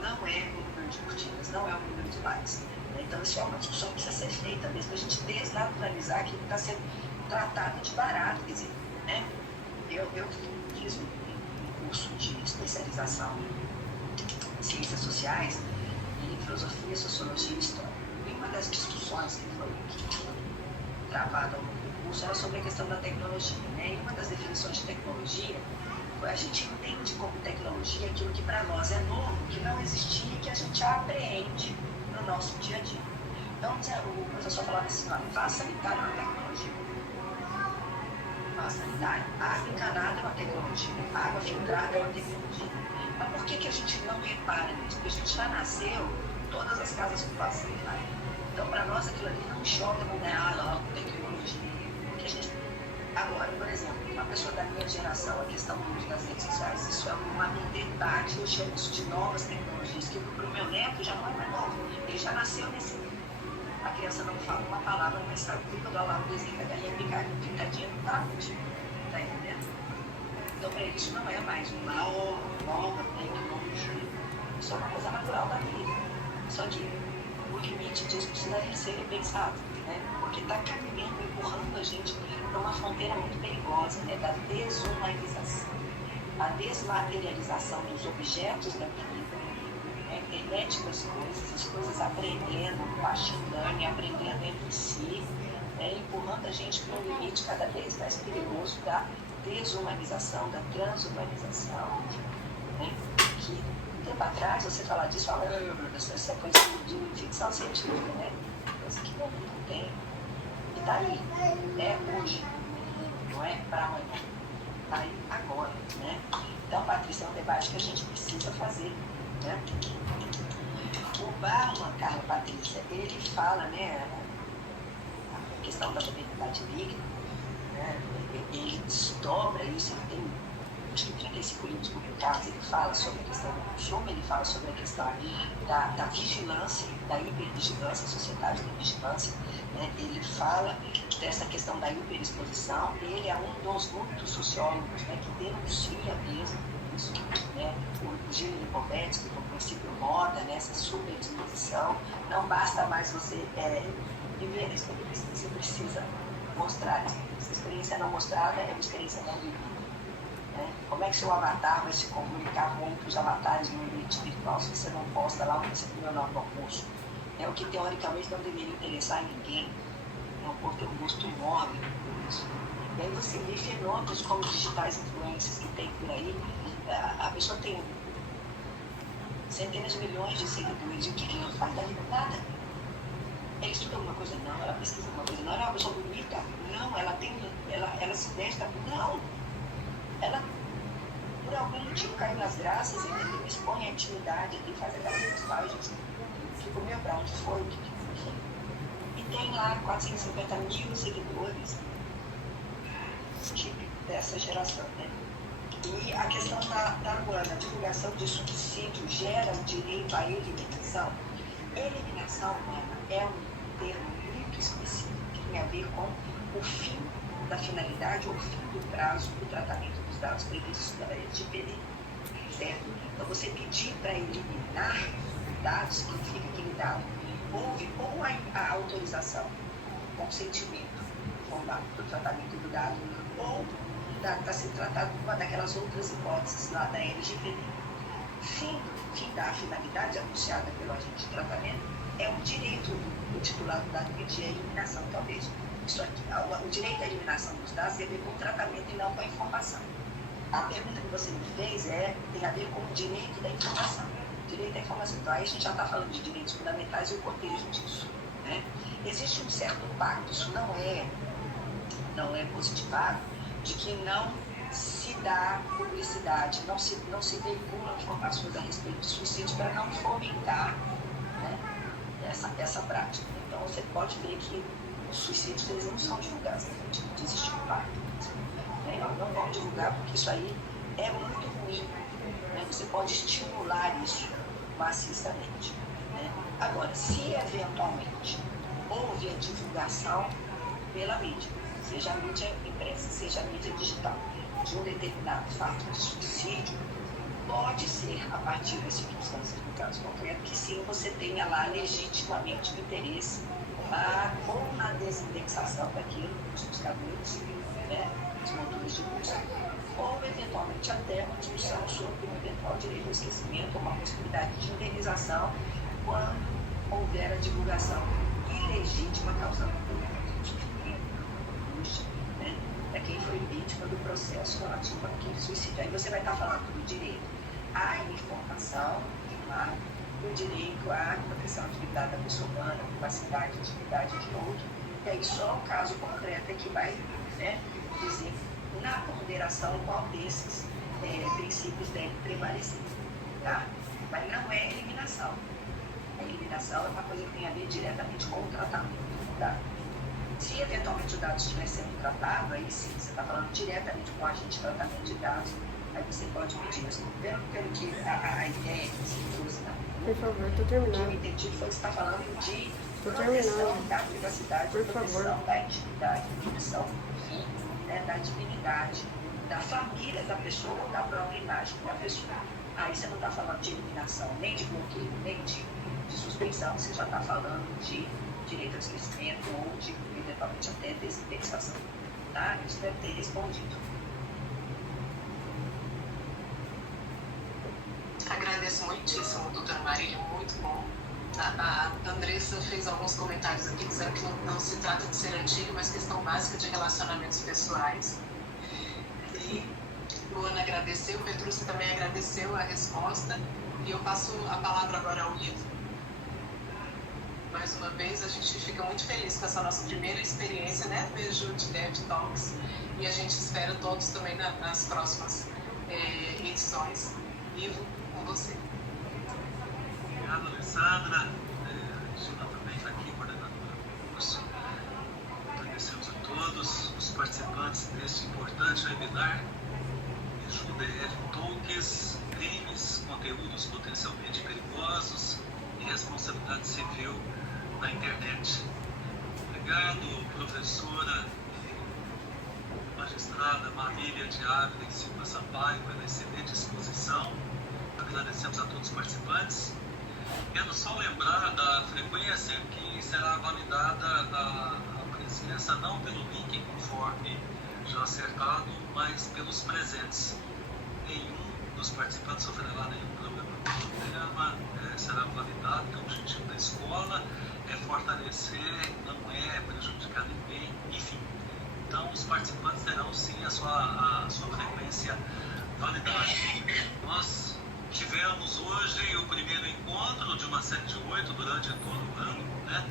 Não é o número de curtidas, não é o número de likes. Então, isso é uma discussão que precisa ser feita, mesmo a gente desnaturalizar aquilo que está sendo tratado de barato. Quer dizer, né? Eu fiz um curso de especialização em ciências sociais, em filosofia, sociologia e história. E uma das discussões que foi travada ao longo do curso era sobre a questão da tecnologia, né? E uma das definições de tecnologia foi a gente entende como tecnologia aquilo que para nós é novo, que não existia e que a gente apreende no nosso dia a dia. Então, o professor falava assim, olha, vá sanitário na tecnologia. vaso sanitário. Água encanada é uma tecnologia, água filtrada é uma tecnologia. Mas por que a gente não repara nisso? Porque a gente já nasceu todas as casas com vaso sanitário. Então, para nós, aquilo ali não choca, não é não, tecnologia. Porque a gente... Agora, por exemplo, uma pessoa da minha geração, a questão do uso das redes sociais, isso é uma novidade, eu chamo isso de novas tecnologias, que para o meu neto já não é mais novo, ele já nasceu nesse mundo. A criança não fala uma palavra, mas sabe que quando ela o desenho da galinha picadinha no tablet, tá entendendo? Então, para ele, isso não é mais uma nova tecnologia, isso é uma coisa natural da vida. Só que o limite disso precisaria ser repensado, né? Porque está caminhando, empurrando a gente para uma fronteira muito perigosa, né? Da desumanização, a desmaterialização dos objetos da vida, né? A internet das coisas, as coisas aprendendo, baixando, aprendendo entre si, né? Empurrando a gente para um limite cada vez mais perigoso da desumanização, da transhumanização, né? Que tempo atrás você falar disso, fala, isso é coisa de ficção científica, né? Coisa que não tem. E tá aí, né? Hoje, não é para amanhã, tá aí agora, né? Então, Patrícia, é um debate que a gente precisa fazer, né? O Barman, Carla Patrícia, ele fala, né, a questão da maternidade digna, né? Ele desdobra isso, ele tem acho que 35 livros publicados, ele fala sobre a questão do consumo, ele fala sobre a questão da vigilância, da hipervigilância, a sociedade da vigilância, né? Ele fala dessa questão da hiperexposição, ele é um dos muitos sociólogos, né, que denuncia mesmo isso, né? O Gilles Lipovetsky, com o princípio moda, né, essa superexposição, não basta mais você viver a experiência, você precisa mostrar essa experiência não mostrada, é uma experiência não vivida. Como é que seu avatar vai se comunicar com outros avatares no ambiente virtual se você não posta lá onde você comeu no almoço? O que teoricamente não deveria interessar em ninguém. O povo tem um gosto mórbido por isso. E aí você vê fenômenos como os digitais influencers que tem por aí. A pessoa tem centenas de milhões de seguidores. E o que ela faz da vida? Nada. Ela estuda alguma coisa? Não. Ela pesquisa alguma coisa? Não. Ela é uma pessoa bonita? Não. Ela se veste? Não. Ela, por algum motivo, caiu nas graças e ele expõe a intimidade e faz aquelas postagens. Fico meio pra onde foi, o que foi. E tem lá 450 mil seguidores dessa geração, né? E a questão da Luana, a divulgação de suicídio gera o direito à eliminação. Eliminação, Luana, é um termo muito específico que tem a ver com o fim da finalidade ou o fim do prazo do tratamento dos dados previstos pela LGPD, certo? Então, você pedir para eliminar dados significa que ele dá, houve ou a autorização, consentimento formal do tratamento do dado, ou está se tratando de uma daquelas outras hipóteses lá da LGPD. Fim da finalidade anunciada pelo agente de tratamento é um direito do titular do dado pedir a eliminação, talvez. Isso aqui, o direito à eliminação dos dados tem a ver com o tratamento e não com a informação. A pergunta que você me fez tem a ver com o direito da informação. Direito à informação. Então, aí a gente já está falando de direitos fundamentais e o cotejo disso, né? Existe um certo pacto, isso não é positivado, de que não se dá publicidade, não se veiculam informações a respeito de suicídio para não fomentar, né, essa prática. Então, você pode ver que os suicídios eles não são divulgados, existe um pacto. Não vão divulgar porque isso aí é muito ruim, né? Você pode estimular isso maciçamente, né? Agora, se eventualmente houve a divulgação pela mídia, seja a mídia impressa, seja a mídia digital, de um determinado fato de suicídio, pode ser, a partir das circunstâncias do caso concreto, que sim, você tenha lá legitimamente interesse ou na desindexação daquilo, dos buscadores, né, dos motores de busca, ou eventualmente até uma discussão sobre um eventual direito ao esquecimento ou uma possibilidade de indenização quando houver a divulgação ilegítima causando sofrimento, angústia, né, para quem foi vítima do processo relativo àquele suicídio. Aí você vai estar falando do direito à informação, o direito à proteção da dignidade da pessoa humana, privacidade e dignidade de outro, e aí só o caso concreto é que vai, né, dizer na ponderação qual desses princípios deve prevalecer, tá? Mas não é eliminação. A eliminação é uma coisa que tem a ver diretamente com o tratamento, tá? Se eventualmente o dado estiver sendo tratado, aí sim, você está falando diretamente com o agente de tratamento de dados, aí você pode pedir isso. Pelo que a ideia que você trouxe, tá? Por favor, estou O que eu terminando. entendi foi que você está falando de Tô proteção terminando. da privacidade, Por proteção favor. da intimidade, proteção, enfim, né, da dignidade, da família da pessoa, da própria imagem da pessoa. Aí você não está falando de eliminação, nem de bloqueio, nem de suspensão, você já está falando de direito ao esquecimento ou de, eventualmente, até desindexação. Tá? Isso deve ter respondido. Agradeço muitíssimo, doutora Marília, muito bom. A Andressa fez alguns comentários aqui dizendo que não se trata de ser antigo, mas questão básica de relacionamentos pessoais. E Luana agradeceu, Petrúcia também agradeceu a resposta. E eu passo a palavra agora ao Ivo. Mais uma vez, a gente fica muito feliz com essa nossa primeira experiência, né, Beijo de Dev Talks. E a gente espera todos também nas próximas edições. Ivo, com você. Obrigado, Alessandra. A Gina também está aqui, coordenadora do curso. Agradecemos a todos os participantes deste importante webinar. DF Talks, crimes, conteúdos potencialmente perigosos e responsabilidade civil na internet. Obrigado, professora e magistrada Marília de Ávila e Silva Sampaio, pela excelente exposição. Agradecemos a todos os participantes. Quero só lembrar da frequência que será validada a presença não pelo link conforme já acertado, mas pelos presentes. Nenhum dos participantes sofrerá nenhum problema. O programa será validado, que é o objetivo da escola, é fortalecer, não é prejudicar ninguém, enfim. Então, os participantes terão sim a sua frequência validada. Nós tivemos hoje o primeiro encontro de uma série de 8 durante todo o ano, né?